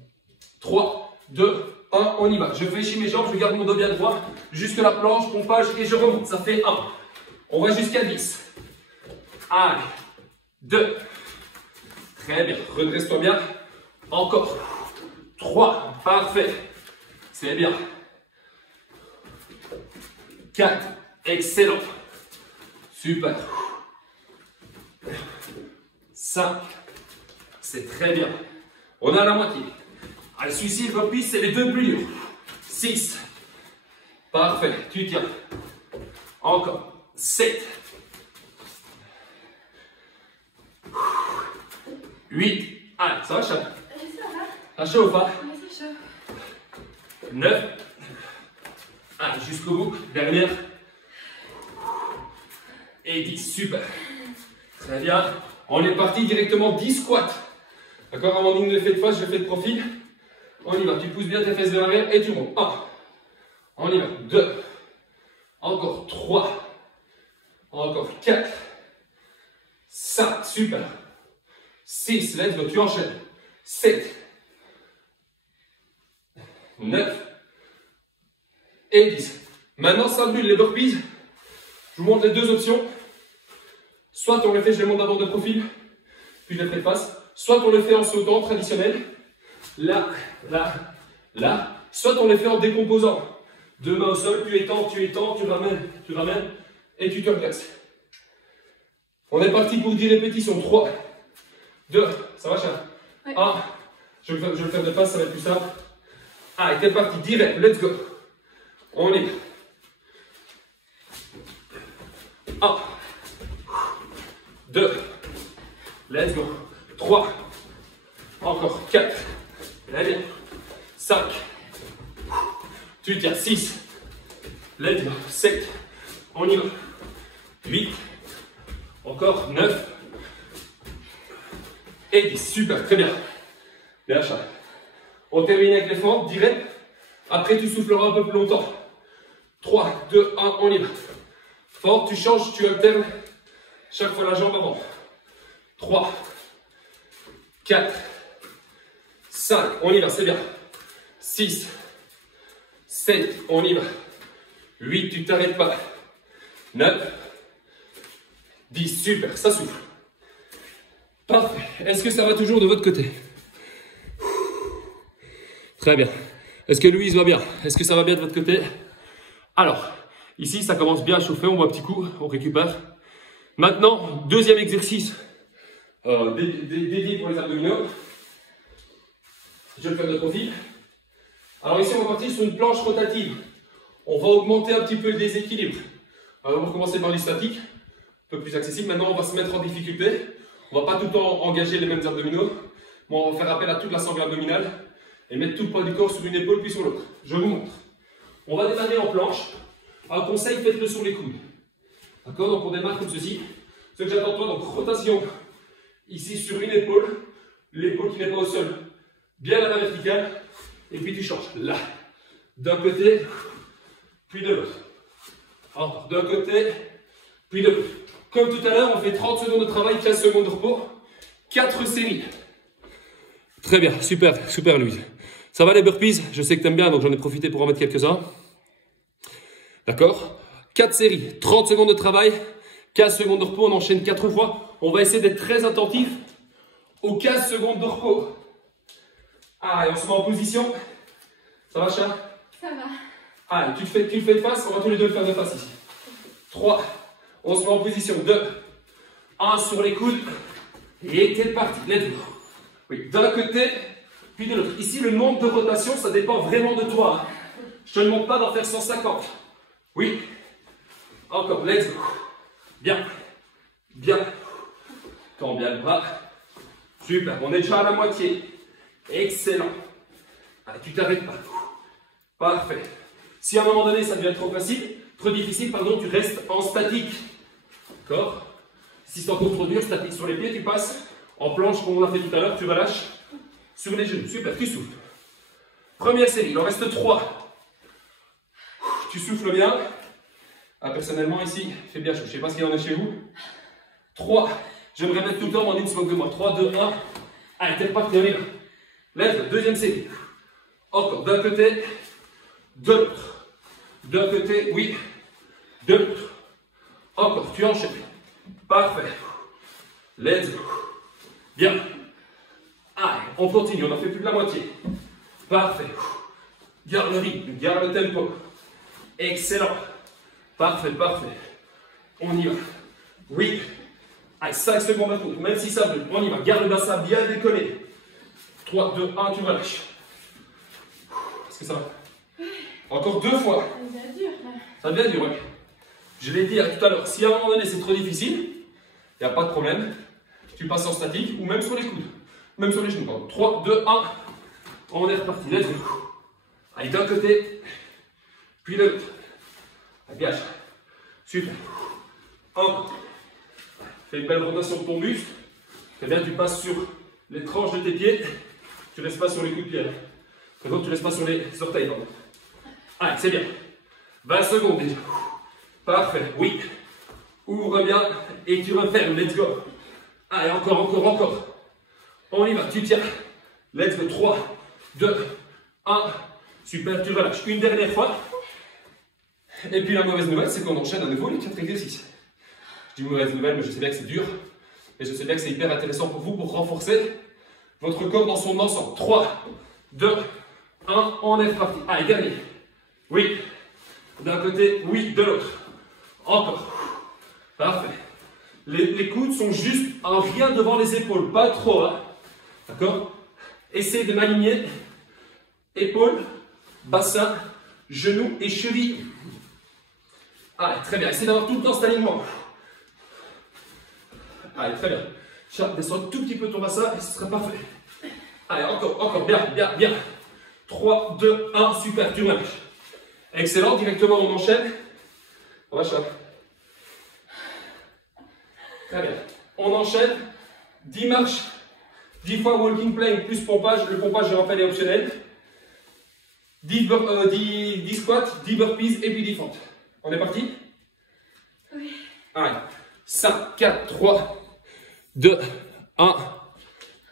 3, 2, 1, on y va. Je fléchis mes jambes, je garde mon dos bien droit. Jusque la planche, pompage et je remonte. Ça fait 1. On va jusqu'à 10. Allez. 2. Très bien. Redresse-toi bien. Encore. 3. Parfait. C'est bien. 4. Excellent. Super. 5. C'est très bien. On a la moitié. Allez, celui-ci, le burpee, c'est les 2 plus durs. 6. Parfait. Tu tiens. Encore. 7. 8. Allez, ça va, chat? Ça va. Ça chauffe, hein? Mais c'est chaud. 9. Allez, jusqu'au bout. Dernière. Et 10. Super. Très bien. On est parti directement 10 squats. D'accord? Amandine le fait de face, je fais de profil. On y va. Tu pousses bien tes fesses vers l'arrière et tu montes. 1. On y va. 2. Encore 3. Encore 4, 5, super. 6, let's go, tu enchaînes. 7, 9 et 10. Maintenant, ça brûle les burpees. Je vous montre les deux options. Soit on le fait, je les montre d'abord de profil, puis je les ferai de face. Soit on le fait en sautant traditionnel. Là, là, là. Soit on les fait en décomposant. Deux mains au sol, tu étends, tu ramènes, et tu te replaces. On est parti pour 10 répétitions. 3, 2, ça va, chat? Ouais. 1, je vais le faire de face, ça va être plus simple. Allez, t'es parti, direct, let's go. On est. 1, 2, let's go. 3, encore 4, allez, 5, tu tiens, 6, let's go, 7, on y va, 8, encore 9 et 10, super, très bien. Bien, chat. On termine avec les fentes, direct. Après, tu souffleras un peu plus longtemps. 3, 2, 1, on y va. Fort, tu changes, tu alternes. Chaque fois la jambe avant. 3, 4, 5, on y va, c'est bien. 6, 7, on y va. 8, tu t'arrêtes pas. 9, 10, super, ça souffle. Parfait. Est-ce que ça va toujours de votre côté? Très bien. Est-ce que Louise va bien? Est-ce que ça va bien de votre côté? Alors, ici, ça commence bien à chauffer, on voit un petit coup, on récupère. Maintenant, deuxième exercice dédié pour les abdominaux. Je vais le faire de profil. Alors ici, on va partir sur une planche rotative. On va augmenter un petit peu le déséquilibre. Alors, on va commencer par du statique, un peu plus accessible. Maintenant, on va se mettre en difficulté. On ne va pas tout le temps engager les mêmes abdominaux. Mais on va faire appel à toute la sangle abdominale et mettre tout le poids du corps sur une épaule puis sur l'autre. Je vous montre. On va démarrer en planche. Un conseil, faites-le sur les coudes. D'accord? Donc on démarre comme ceci. Ce que j'attends de toi, donc rotation ici sur une épaule, l'épaule qui n'est pas au sol, bien à la verticale, et puis tu changes. Là, d'un côté, puis de l'autre. Encore d'un côté, puis de l'autre. Comme tout à l'heure, on fait 30 secondes de travail, 15 secondes de repos, 4 séries. Très bien, super, super Louise. Ça va les burpees? Je sais que tu aimes bien, donc j'en ai profité pour en mettre quelques-uns. D'accord? 4 séries, 30 secondes de travail, 15 secondes de repos, on enchaîne 4 fois. On va essayer d'être très attentif aux 15 secondes de repos. Allez, on se met en position. Ça va, chat? Ça va. Allez, tu le fais de face, on va tous les deux le faire de face ici. 3, on se met en position. 2, 1 sur les coudes. Et t'es parti, let's go. Oui, d'un côté, puis de l'autre. Ici, le nombre de rotations, ça dépend vraiment de toi. Je te demande pas d'en faire 150. Oui. Encore, let's go. Bien. Bien. Tends bien le bras. Super, on est déjà à la moitié. Excellent. Allez, tu t'arrêtes pas. Parfait. Si à un moment donné, ça devient trop difficile, pardon, tu restes en statique. D'accord? Si c'est encore trop dur, statique sur les pieds, tu passes en planche comme on l'a fait tout à l'heure, tu relâches sur les genoux. Super, tu souffles. Première série, il en reste 3. Tu souffles bien. Ah, personnellement, ici, il fait bien chaud. Je ne sais pas ce qu'il y en a chez vous. 3. Je me répète tout le temps en une seconde de moi. 3, 2, 1. Allez, t'es reparti, on y va. Lève, deuxième série. Encore, d'un côté, de l'autre. D'un côté, oui, de l'autre. Encore, tu enchaînes. Parfait. Let's go. Bien. Allez, on continue, on en fait plus de la moitié. Parfait. Garde le rythme, garde le tempo. Excellent. Parfait, parfait. On y va. Oui. Allez, 5 secondes à tour, même si ça brûle. On y va. Garde le bassin bien décollé. 3, 2, 1, tu relâches. Est-ce que ça va? Encore 2 fois. Ça devient dur là. Ça devient dur, ouais. Je l'ai dit tout à l'heure, si à un moment donné c'est trop difficile, il n'y a pas de problème. Tu passes en statique ou même sur les coudes. Même sur les genoux, pardon. 3, 2, 1. On est reparti. Let's go. Allez, d'un côté, puis de l'autre. Gâche. Super. Encore. Fais une belle rotation de ton buste. Très bien, tu passes sur les tranches de tes pieds. Tu ne restes pas sur les coups de pied. Par contre, tu ne restes pas sur les orteils. Pardon. Allez, c'est bien. 20 secondes déjà. Parfait. Oui. Ouvre bien et tu refermes. Let's go. Allez, encore, encore, encore. On y va, tu tiens. Let's go. 3, 2, 1. Super, tu relâches. Une dernière fois. Et puis la mauvaise nouvelle, c'est qu'on enchaîne à nouveau les 4 exercices. Je dis mauvaise nouvelle, mais je sais bien que c'est dur. Et je sais bien que c'est hyper intéressant pour vous pour renforcer votre corps dans son ensemble. 3, 2, 1. On est reparti. Allez, dernier. Oui. D'un côté, oui, de l'autre. Encore. Parfait. Les coudes sont juste en rien devant les épaules, pas trop. Hein. D'accord? Essayez de m'aligner. Épaules, bassin, genoux et cheville. Allez, très bien. Essayez d'avoir tout le temps cet alignement. Allez, très bien. Descends tout petit peu ton bassin et ce sera parfait. Allez, encore, encore. Bien, bien, bien. 3, 2, 1. Super, tu relâches. Excellent. Directement, on enchaîne. On va chat. Très bien. On enchaîne. 10 marches. 10 fois walking plank plus pompage. Le pompage, je rappelle, est optionnel. 10 squats, 10 burpees et puis 10 fentes. On est parti? Oui. Allez. 5, 4, 3, 2, 1.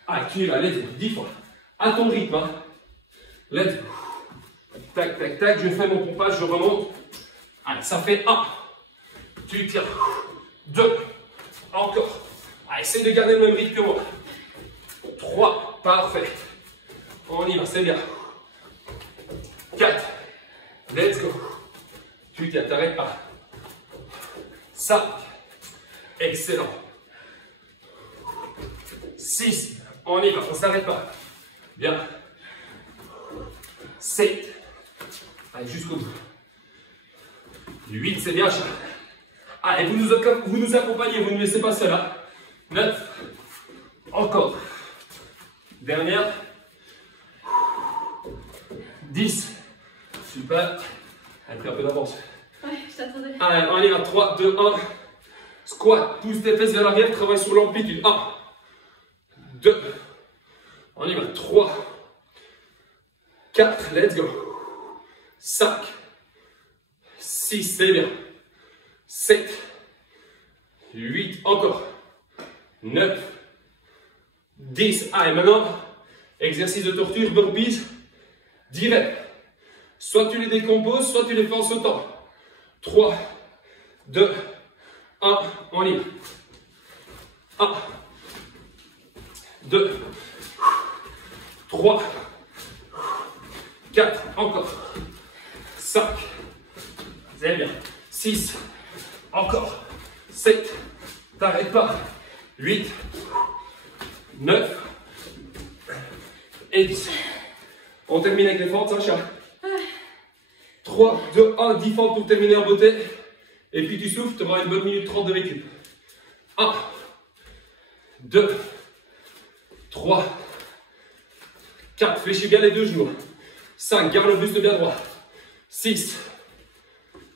Allez, tu y vas, let's go. 10 fois. À ton rythme. Hein. Let's go. Tac, tac, tac. Je fais mon pompage, je remonte. Allez, ça fait 1. Tu tires. 2. Encore. Allez, essaye de garder le même rythme que moi. 3. Parfait. On y va, c'est bien. 4. Let's go. Tu tiens, t'arrêtes pas. 5. Excellent. 6. On y va, on s'arrête pas. Bien. 7. Allez, jusqu'au bout. 8, c'est bien, chat. Allez, vous nous accompagnez, vous ne laissez pas seul. Hein. 9. Encore. Dernière. 10. Super. Allez, pris un peu d'avance. Ouais, je t'attendais. Allez, on y va. 3, 2, 1. Squat. Pousse tes fesses vers l'arrière. Travaille sur l'amplitude. 1. 2. On y va. 3. 4. Let's go. 5. 6. C'est bien. 7. 8. Encore. 9. 10. Allez, maintenant, exercice de torture, burpees. Direct. Soit tu les décomposes, soit tu les fais en sautant. 3, 2, 1, on y va. 1, 2, 3, 4, encore. 5, c'est bien. 6, encore. 7, t'arrêtes pas. 8, 9 et 10. On termine avec les fentes, Sacha. 3, 2, 1, 10 fentes pour terminer en beauté. Et puis tu souffles, tu auras une bonne minute 30 de récup. 1, 2, 3, 4, fléchis bien les deux genoux. 5, garde le buste bien droit. 6,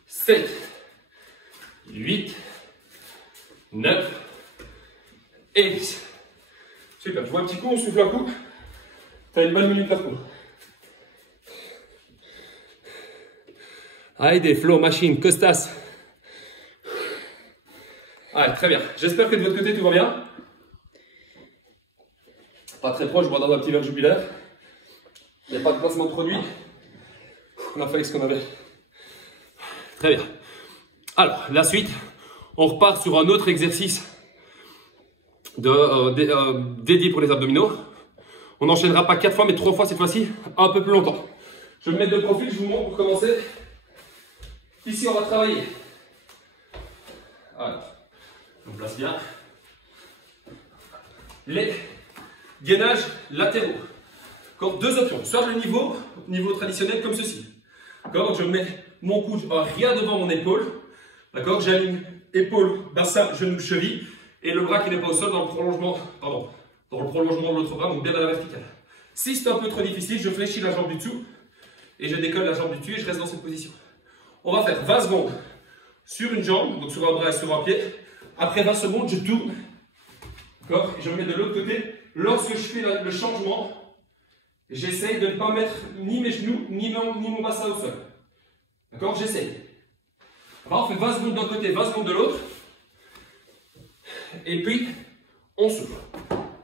7, 8, 9 et 10. Super, je vois un petit coup, on souffle un coup. Tu as une bonne minute parcours. Allez, flow, machine, Costas. Allez, très bien. J'espère que de votre côté, tout va bien. Pas très proche, je bois dans un petit verre jubilaire. Il n'y a pas de placement de produit. On a fait avec ce qu'on avait. Très bien. Alors, la suite, on repart sur un autre exercice dédié pour les abdominaux. On n'enchaînera pas 4 fois, mais 3 fois cette fois-ci, un peu plus longtemps. Je vais me mettre de profil, je vous montre pour commencer. Ici, on va travailler. Voilà. On place bien. Les gainages latéraux. Encore 2 options. Soit le niveau traditionnel comme ceci. D'accord, je mets mon coude rien devant mon épaule. D'accord, j'aligne épaule, bassin, genou, cheville. Et le bras qui n'est pas au sol dans le prolongement, dans le prolongement de l'autre bras, donc bien à la verticale. Si c'est un peu trop difficile, je fléchis la jambe du dessous et je décolle la jambe du dessus et je reste dans cette position. On va faire 20 secondes sur une jambe, donc sur un bras et sur un pied. Après 20 secondes, je tourne. D'accord, et je me mets de l'autre côté. Lorsque je fais le changement, j'essaye de ne pas mettre ni mes genoux, ni mon bassin au sol. D'accord, j'essaye. On fait 20 secondes d'un côté, 20 secondes de l'autre. Et puis, on souffle.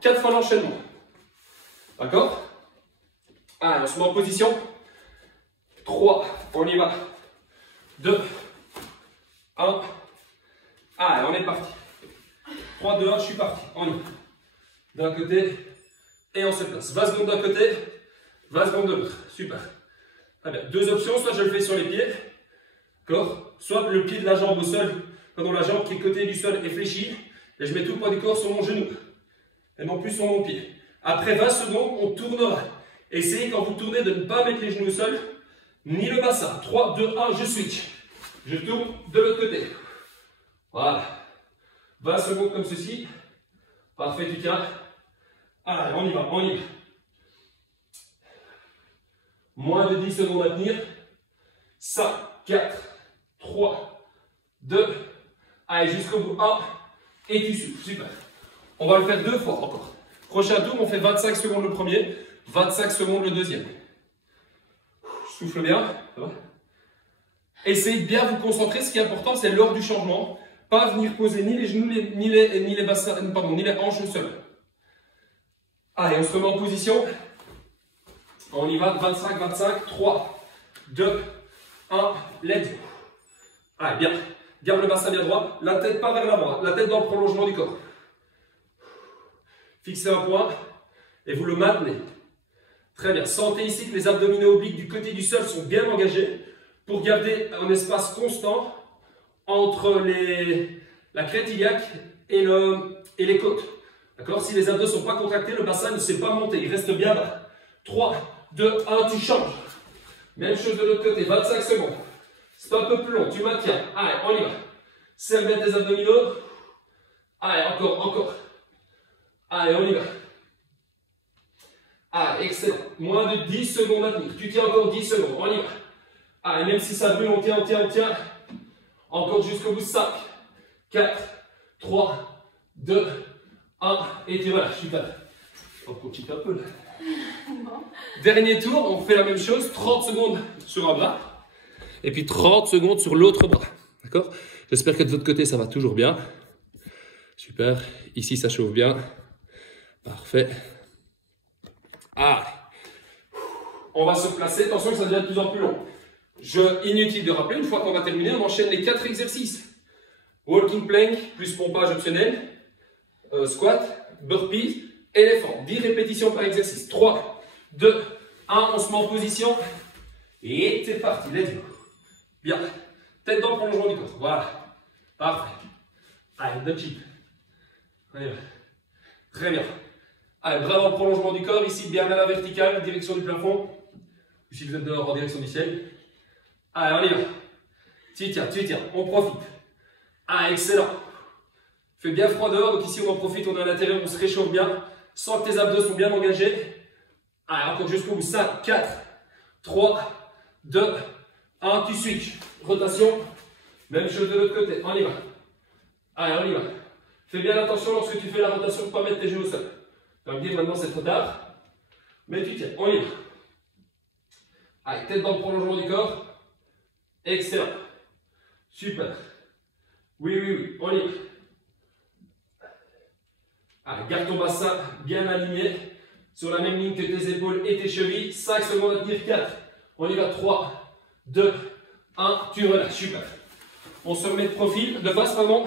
4 fois l'enchaînement. D'accord? Allez, on se met en position. 3, on y va. 2, 1. Allez, on est parti. 3, 2, 1, je suis parti. On y va. D'un côté, et on se place. 20 secondes d'un côté, 20 secondes de l'autre. Super. Très bien. Deux options, soit je le fais sur les pieds, d'accord? Soit le pied de la jambe au sol, pardon, la jambe qui est côté du sol est fléchie, et je mets tout le poids du corps sur mon genou, et non plus sur mon pied. Après 20 secondes, on tournera. Essayez quand vous tournez de ne pas mettre les genoux au sol, ni le bassin. 3, 2, 1, je switch. Je tourne de l'autre côté. Voilà. 20 secondes comme ceci. Parfait, tu tiens. Allez, on y va, on y va. Moins de 10 secondes à tenir. 5, 4, 3, 2. Allez, jusqu'au bout. 1. Et tu souffles. Super. On va le faire 2 fois encore. Prochain tour, on fait 25 secondes le premier, 25 secondes le deuxième. Je souffle bien. Ça va? Essayez de bien vous concentrer. Ce qui est important, c'est l'heure du changement. Pas venir poser ni les genoux, ni les bassins, pardon, ni les hanches au sol. Allez, on se remet en position. On y va, 25, 25, 3, 2, 1, let's go. Allez, bien. Garde le bassin bien droit, la tête pas vers l'avant, la tête dans le prolongement du corps. Fixez un point et vous le maintenez. Très bien. Sentez ici que les abdominaux obliques du côté du sol sont bien engagés pour garder un espace constant entre la crête iliaque et les côtes. D'accord? Si les abdos ne sont pas contractés, le bassin ne s'est pas monté, il reste bien bas. 3, 2, 1, tu changes. Même chose de l'autre côté, 25 secondes. C'est un peu plus long, tu maintiens. Allez, on y va. Serre bien tes abdominaux. Allez, encore, encore. Allez, on y va. Allez, excellent. Moins de 10 secondes à tenir. Tu tiens encore 10 secondes, on y va. Allez, même si ça brûle, on tient, on tient, on tient. Encore jusqu'au bout. 5, 4, 3, 2, 1. Et tu voilà, super. On profite un peu là. Dernier tour, on fait la même chose. 30 secondes sur un bras. Et puis 30 secondes sur l'autre bras. D'accord? J'espère que de votre côté, ça va toujours bien. Super. Ici, ça chauffe bien. Parfait. Ah. On va se placer. Attention que ça devient de plus en plus long. Inutile de rappeler, une fois qu'on va terminer, on enchaîne les 4 exercices. Walking plank, plus pompage optionnel. Squat, burpees, éléphant. 10 répétitions par exercice. 3, 2, 1. On se met en position. Et c'est parti. Let's go. Bien. Tête dans le prolongement du corps. Voilà. Parfait. Allez, deux cheap. Allez. Très bien. Allez, bras dans le prolongement du corps. Ici, bien à la verticale, direction du plafond. Ou si vous êtes dehors, en direction du ciel. Allez, on y va. Tu tiens. On profite. Ah, excellent. Il fait bien froid dehors, donc ici, on en profite. On est à l'intérieur, on se réchauffe bien. Sens que tes abdos sont bien engagés. Allez, encore jusqu'au bout. 5, 4, 3, 2, 1. Tu switches. Rotation. Même chose de l'autre côté. On y va. Allez, on y va. Fais bien attention lorsque tu fais la rotation de ne pas mettre tes genoux au sol. Tu vas me dire maintenant c'est trop tard. Mais tu tiens. On y va. Allez, tête dans le prolongement du corps. Excellent. Super. Oui. On y va. Allez, garde ton bassin bien aligné. Sur la même ligne que tes épaules et tes chevilles. 5 secondes à tenir. 4. On y va. 3, 2, 1. Tu relâches. Super. On se remet de profil, de face, pardon.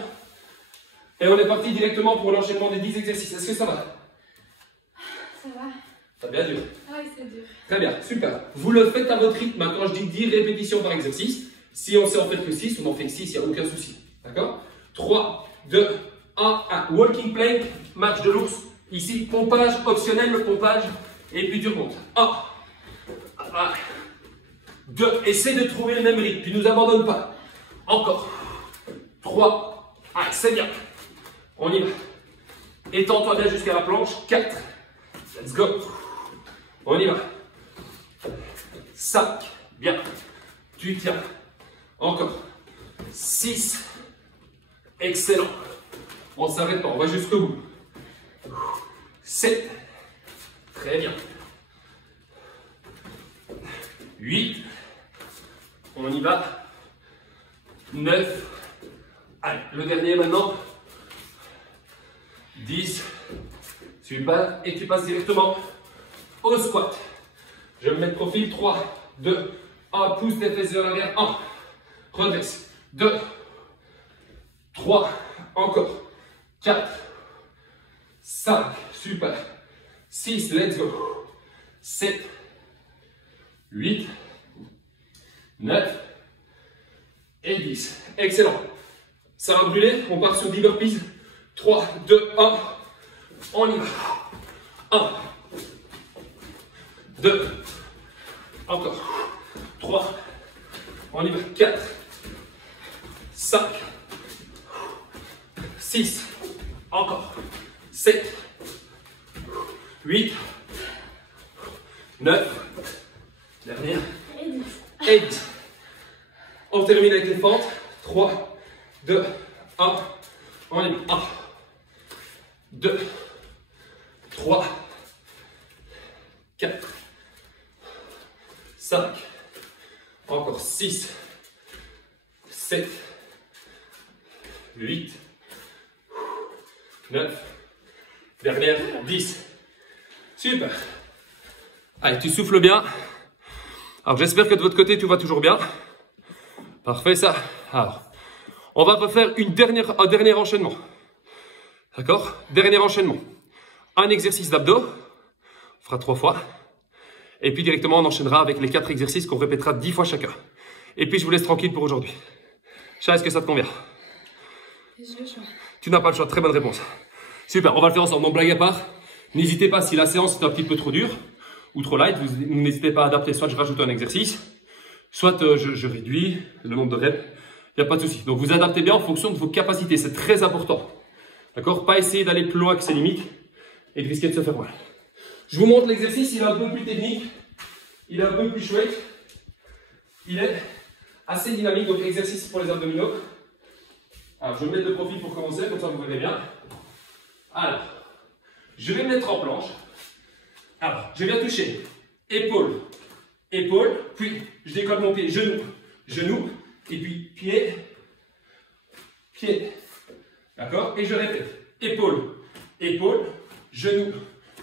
Et on est parti directement pour l'enchaînement des 10 exercices. Est-ce que ça va? Ça va. Ça va bien dur. Oui, c'est dur. Très bien, super. Vous le faites à votre rythme. Quand je dis 10 répétitions par exercice, si on sait en faire que 6, on en fait que 6, il n'y a aucun souci. D'accord? 3, 2, 1, 1. Walking plank, marche de l'ours. Ici, pompage optionnel, le pompage. Et puis tu remontes. 1, 2. Essaie de trouver le même rythme. Tu ne nous abandonnes pas. Encore. 3. Allez, c'est bien. On y va. Étends-toi bien jusqu'à la planche. 4. Let's go. On y va. 5. Bien. Tu tiens. Encore. 6. Excellent. On ne s'arrête pas. On va jusqu'au bout. 7. Très bien. 8. On y va. 9. Allez, le dernier maintenant. 10. Super. Et tu passes directement au squat. Je me mets de profil. 3, 2, 1. Pousse tes fesses vers l'arrière. 1. Redresse. 2. 3. Encore. 4. 5. Super. 6. Let's go. 7. 8. 9. Et 10. Excellent. Ça va brûler. On part sur 10 burpees. 3, 2, 1. On y va. 1. 2. Encore. 3. On y va. 4. 5. 6. Encore. 7. 8. 9. Dernière. Et 10. On termine avec les fentes. 3, 2, 1. On y va. 1, 2, 3, 4, 5, encore 6, 7, 8, 9, dernière, 10. Super. Allez, tu souffles bien. Alors, j'espère que de votre côté, tout va toujours bien. Parfait, ça. Alors, on va refaire un dernier enchaînement. D'accord? Dernier enchaînement. Un exercice d'abdos. On fera 3 fois. Et puis directement, on enchaînera avec les 4 exercices qu'on répétera 10 fois chacun. Et puis, je vous laisse tranquille pour aujourd'hui. Chat, est-ce que ça te convient? J'ai le choix. Tu n'as pas le choix. Très bonne réponse. Super, on va le faire ensemble. Donc, blague à part, n'hésitez pas, si la séance est un petit peu trop dure ou trop light, vous n'hésitez pas à adapter. Soit je rajoute un exercice, soit je réduis le nombre de reps. Il n'y a pas de souci. Donc, vous adaptez bien en fonction de vos capacités. C'est très important. D'accord? Pas essayer d'aller plus loin que ses limites et de risquer de se faire mal. Je vous montre l'exercice. Il est un peu plus technique. Il est un peu plus chouette. Il est assez dynamique. Donc, exercice pour les abdominaux. Alors, je vais me mettre de profil pour commencer. Comme ça, vous verrez bien. Alors, je vais me mettre en planche. Alors, je viens toucher épaule, épaule. Puis, je décolle mon pied. Genou, genou. Et puis, pied, pied. D'accord? Et je répète. Épaule, épaule, genou,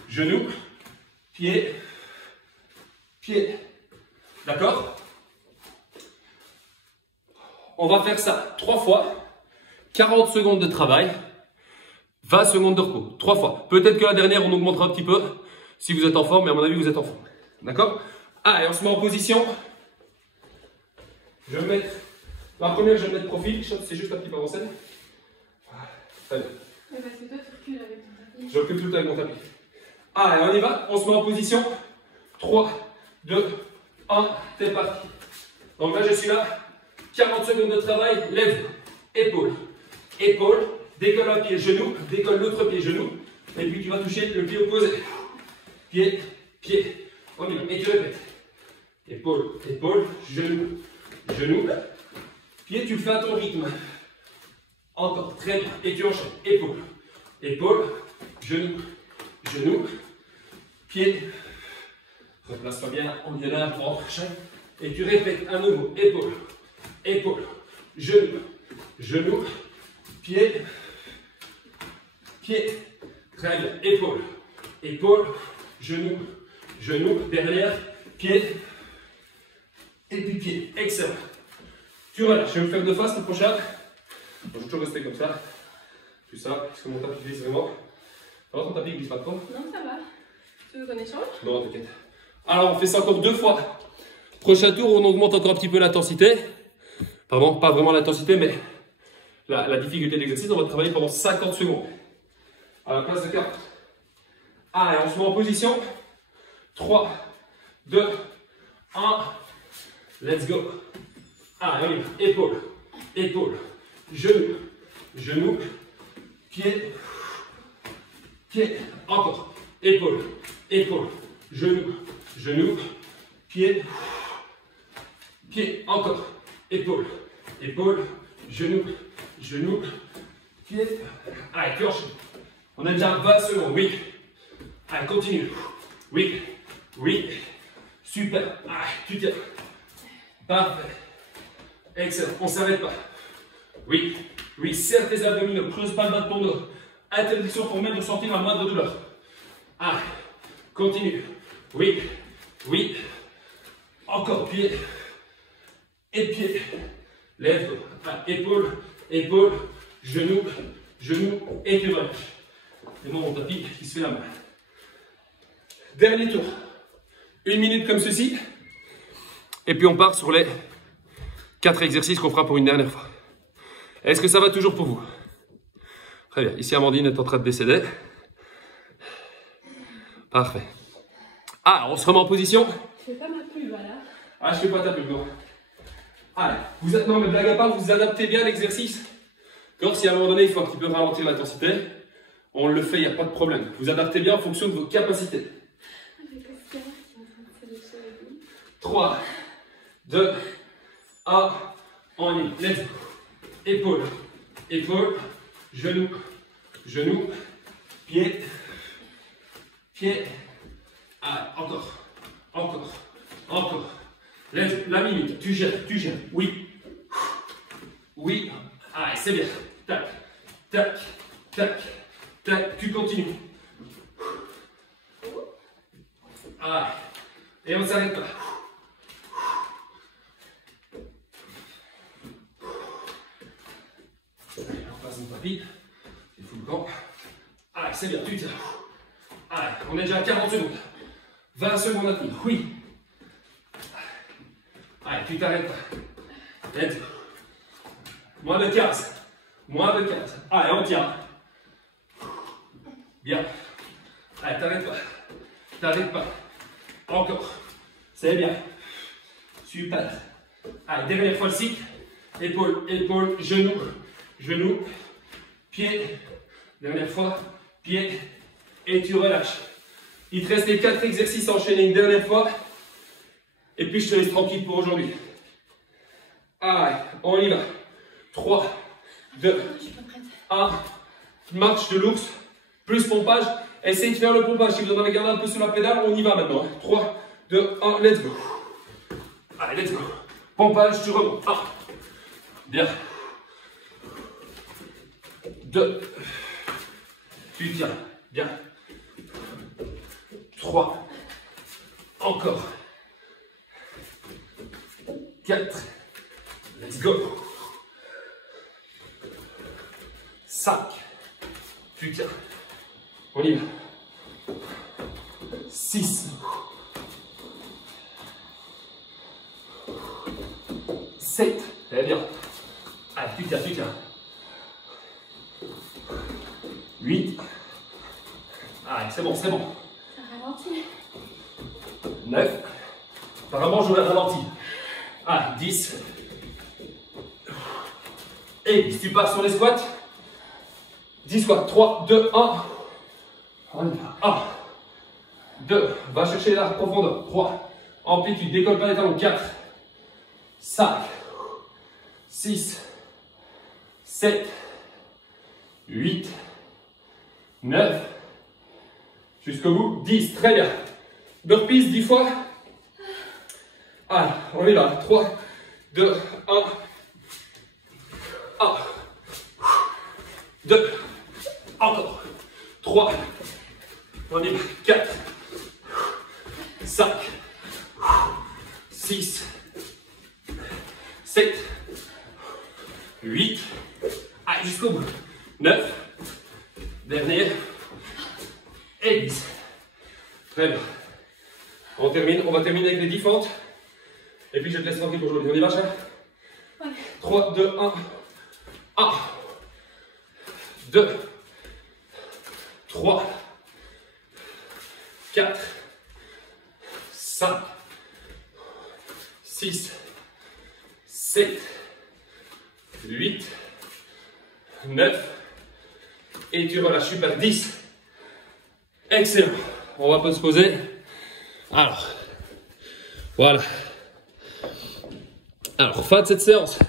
genou, pied, pied. D'accord? On va faire ça 3 fois. 40 secondes de travail. 20 secondes de repos. 3 fois. Peut-être que la dernière, on augmentera un petit peu si vous êtes en forme, mais à mon avis, vous êtes en forme. D'accord? Allez, on se met en position. Je vais mettre... La première, je vais mettre profil. C'est juste un petit peu avancé. Très bien. Mais parce que toi, tu recules avec ton tapis. Je recule tout avec mon tapis. Allez, on y va. On se met en position. 3, 2, 1. C'est parti. Donc là, je suis là. 40 secondes de travail. Lève. Épaule. Épaule. Décolle un pied, genou. Décolle l'autre pied, genou. Et puis, tu vas toucher le pied opposé. Pied, pied. On y va. Et tu répètes. Épaule, épaule. Genou, genou. Pied, tu le fais à ton rythme. Encore, très bien. Et tu enchaînes. Épaule, épaule, genou, genou, pied. Replace-toi bien. On est là pour enchaîner. Et tu répètes à nouveau. Épaule, épaule, genou, genou, pied, pied. Très bien. Épaule, épaule, genou, genou, derrière, pied, et puis pied. Excellent. Tu relâches. Je vais me faire de face le prochain. Je vais toujours rester comme ça. Tout ça, parce que mon tapis glisse vraiment. Alors ton tapis glisse pas trop? Non, ça va. Tu veux qu'on échange? Non, t'inquiète. Alors on fait ça encore 2 fois. Prochain tour, on augmente encore un petit peu l'intensité. Pardon, pas vraiment l'intensité, mais la difficulté de l'exercice. On va travailler pendant 50 secondes. À la place de 40. Allez, on se met en position. 3, 2, 1. Let's go. Allez, on y va. Épaule, épaule, genou, genou, pied, pied. Encore. Épaule, épaule, genou, genou, pied, pied. Encore. Épaule, épaule, genou, genou, pied. Allez, tu enchaînes. On a déjà 20 secondes. Oui. Allez, continue. Oui, oui. Super. Allez, tu tiens. Parfait. Excellent. On ne s'arrête pas. Oui, oui. Serre tes abdominaux. Creuse pas le bas de ton dos. Interdiction pour même ressentir la moindre douleur. Allez, continue. Oui, oui. Encore pied et pied. Let's go. Épaule, épaule, genou, genou et tu relâches. C'est moi mon tapis qui se fait la main. Dernier tour. 1 minute comme ceci. Et puis on part sur les 4 exercices qu'on fera pour une dernière fois. Est-ce que ça va toujours pour vous? Très bien. Ici, Amandine est en train de décéder. Parfait. Ah, on se remet en position. Je fais pas ma pub, voilà. Ah, je fais pas ta pub, non. Allez, non mais blague à part, vous adaptez bien l'exercice. Quand si à un moment donné, il faut un petit peu ralentir l'intensité, on le fait, il n'y a pas de problème. Vous adaptez bien en fonction de vos capacités. 3, 2, 1, on y va. Let's go. Épaule, épaule, genou, genou, pied, pied. Allez, encore, encore, encore. Let's go. La minute, tu gères, oui. Oui, allez, c'est bien. Tac, tac, tac, tac, tu continues. Allez, et on ne s'arrête pas. On passe mon tapis, il faut le camp. Allez, c'est bien, tu tiens. Allez, on est déjà à 40 secondes. 20 secondes à tenir, oui. Allez, tu t'arrêtes pas. Let's go. Moins de 15. Moins de 15. Allez, on tient. Bien. Allez, t'arrêtes pas. T'arrêtes pas. Encore. C'est bien. Super. Allez, dernière fois le cycle. Épaule, épaule, genou, genou, pied. Dernière fois, pied. Et tu relâches. Il te reste les 4 exercices enchaînés une dernière fois. Et puis je te laisse tranquille pour aujourd'hui. Allez, on y va. 3, 2, 1. Marche de l'ours, plus pompage. Essayez de faire le pompage. Si vous en avez gardé un peu sous la pédale, on y va maintenant. 3, 2, 1, let's go. Allez, let's go. Pompage, tu remontes. 1. Bien. 2. Tu tiens. Bien. 3. Encore. 4. Let's go. 5. Tu tiens. On y va. 6. 7. Très bien. Allez, tu tiens, tu tiens. 8. Allez, c'est bon, c'est bon. Ça ralentit. 9. Apparemment, je vais ralentir. Allez, 10. Et si tu pars sur les squats, 10 squats. 3, 2, 1. On y va. 1. 2. Va chercher la profondeur. 3. Amplitude. Décolle pas les talons. 4. 5. 6. 7. 8. 9. Jusqu'au bout. 10. Très bien. Burpees 10 fois. Allez, on y va. 3, 2, 1. 1. 2. Encore. 3. On y va. 4. 5. 6. 7. 8. Allez, jusqu'au bout. 9. Dernier. Et 10. Très bien. On termine. On va terminer avec les 10 fentes. Et puis je te laisse tranquille pour aujourd'hui. On y va, chat? Ouais. 3, 2, 1. 1. 2. 3. 4. 5. 6. 7. 8. 9. Et tu relâches. Super. 10. Excellent. On va pas se poser. Alors. Voilà. Alors, fin de cette séance.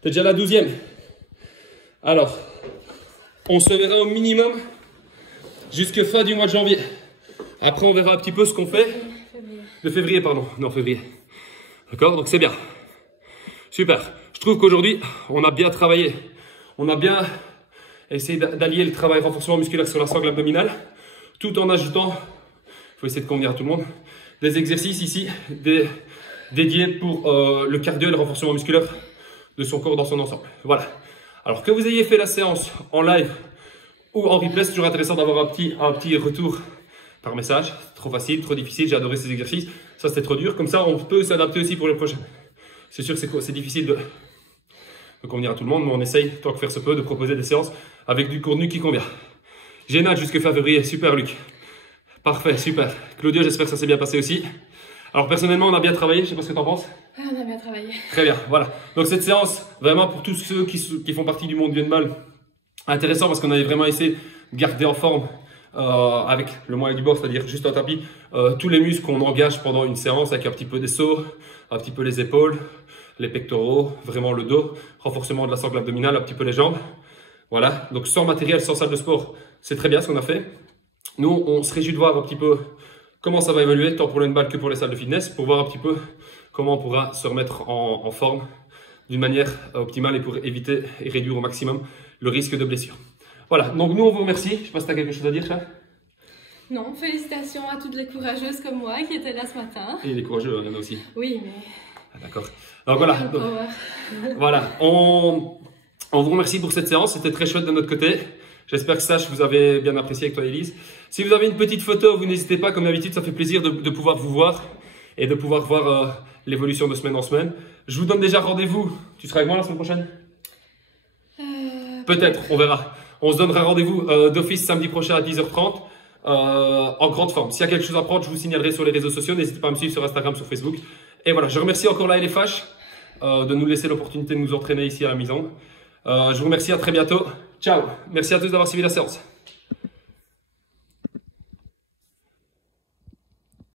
C'est déjà la 12e. Alors, on se verra au minimum jusqu'à fin du mois de janvier. Après, on verra un petit peu ce qu'on fait. De février, pardon. Non, février. D'accord? Donc, c'est bien. Super. Je trouve qu'aujourd'hui, on a bien travaillé. On a bien essayer d'allier le travail renforcement musculaire sur la sangle abdominale, tout en ajoutant, il faut essayer de convenir à tout le monde, des exercices ici dédiés pour le cardio et le renforcement musculaire de son corps dans son ensemble. Voilà. Alors que vous ayez fait la séance en live ou en replay, c'est toujours intéressant d'avoir un petit retour par message. Trop facile, trop difficile, j'ai adoré ces exercices. Ça c'était trop dur, comme ça on peut s'adapter aussi pour les prochaines. C'est sûr que c'est difficile de convenir à tout le monde, mais on essaye, tant que faire se peut, de proposer des séances avec du contenu qui convient. Génial jusqu'à fin février, super Luc. Parfait, super. Claudio, j'espère que ça s'est bien passé aussi. Alors personnellement, on a bien travaillé, je sais pas ce que tu en penses. Ouais, on a bien travaillé. Très bien, voilà. Donc cette séance, vraiment pour tous ceux qui font partie du monde du handball, intéressant parce qu'on avait vraiment essayé de garder en forme avec le moyen du bord, c'est-à-dire juste un tapis, tous les muscles qu'on engage pendant une séance avec un petit peu des sauts, un petit peu les épaules, les pectoraux, vraiment le dos, renforcement de la sangle abdominale, un petit peu les jambes. Voilà, donc sans matériel, sans salle de sport, c'est très bien ce qu'on a fait. Nous, on se réjouit de voir un petit peu comment ça va évoluer, tant pour le handball que pour les salles de fitness, pour voir un petit peu comment on pourra se remettre en forme d'une manière optimale et pour éviter et réduire au maximum le risque de blessure. Voilà, donc nous on vous remercie. Je ne sais pas si tu as quelque chose à dire, Chat. Non, félicitations à toutes les courageuses comme moi qui étaient là ce matin. Et les courageux, il y en a aussi. Oui, mais... Ah, d'accord. Donc voilà, voilà. On vous remercie pour cette séance, c'était très chouette de notre côté. J'espère que ça, vous avez bien apprécié avec toi, Elise. Si vous avez une petite photo, vous n'hésitez pas, comme d'habitude, ça fait plaisir de pouvoir vous voir et de pouvoir voir l'évolution de semaine en semaine. Je vous donne déjà rendez-vous. Tu seras avec moi la semaine prochaine? Peut-être, on verra. On se donnera rendez-vous d'office samedi prochain à 10h30 en grande forme. S'il y a quelque chose à prendre, je vous signalerai sur les réseaux sociaux. N'hésitez pas à me suivre sur Instagram, sur Facebook. Et voilà, je remercie encore la LFH de nous laisser l'opportunité de nous entraîner ici à la maison. Je vous remercie, à très bientôt. Ciao. Merci à tous d'avoir suivi la séance.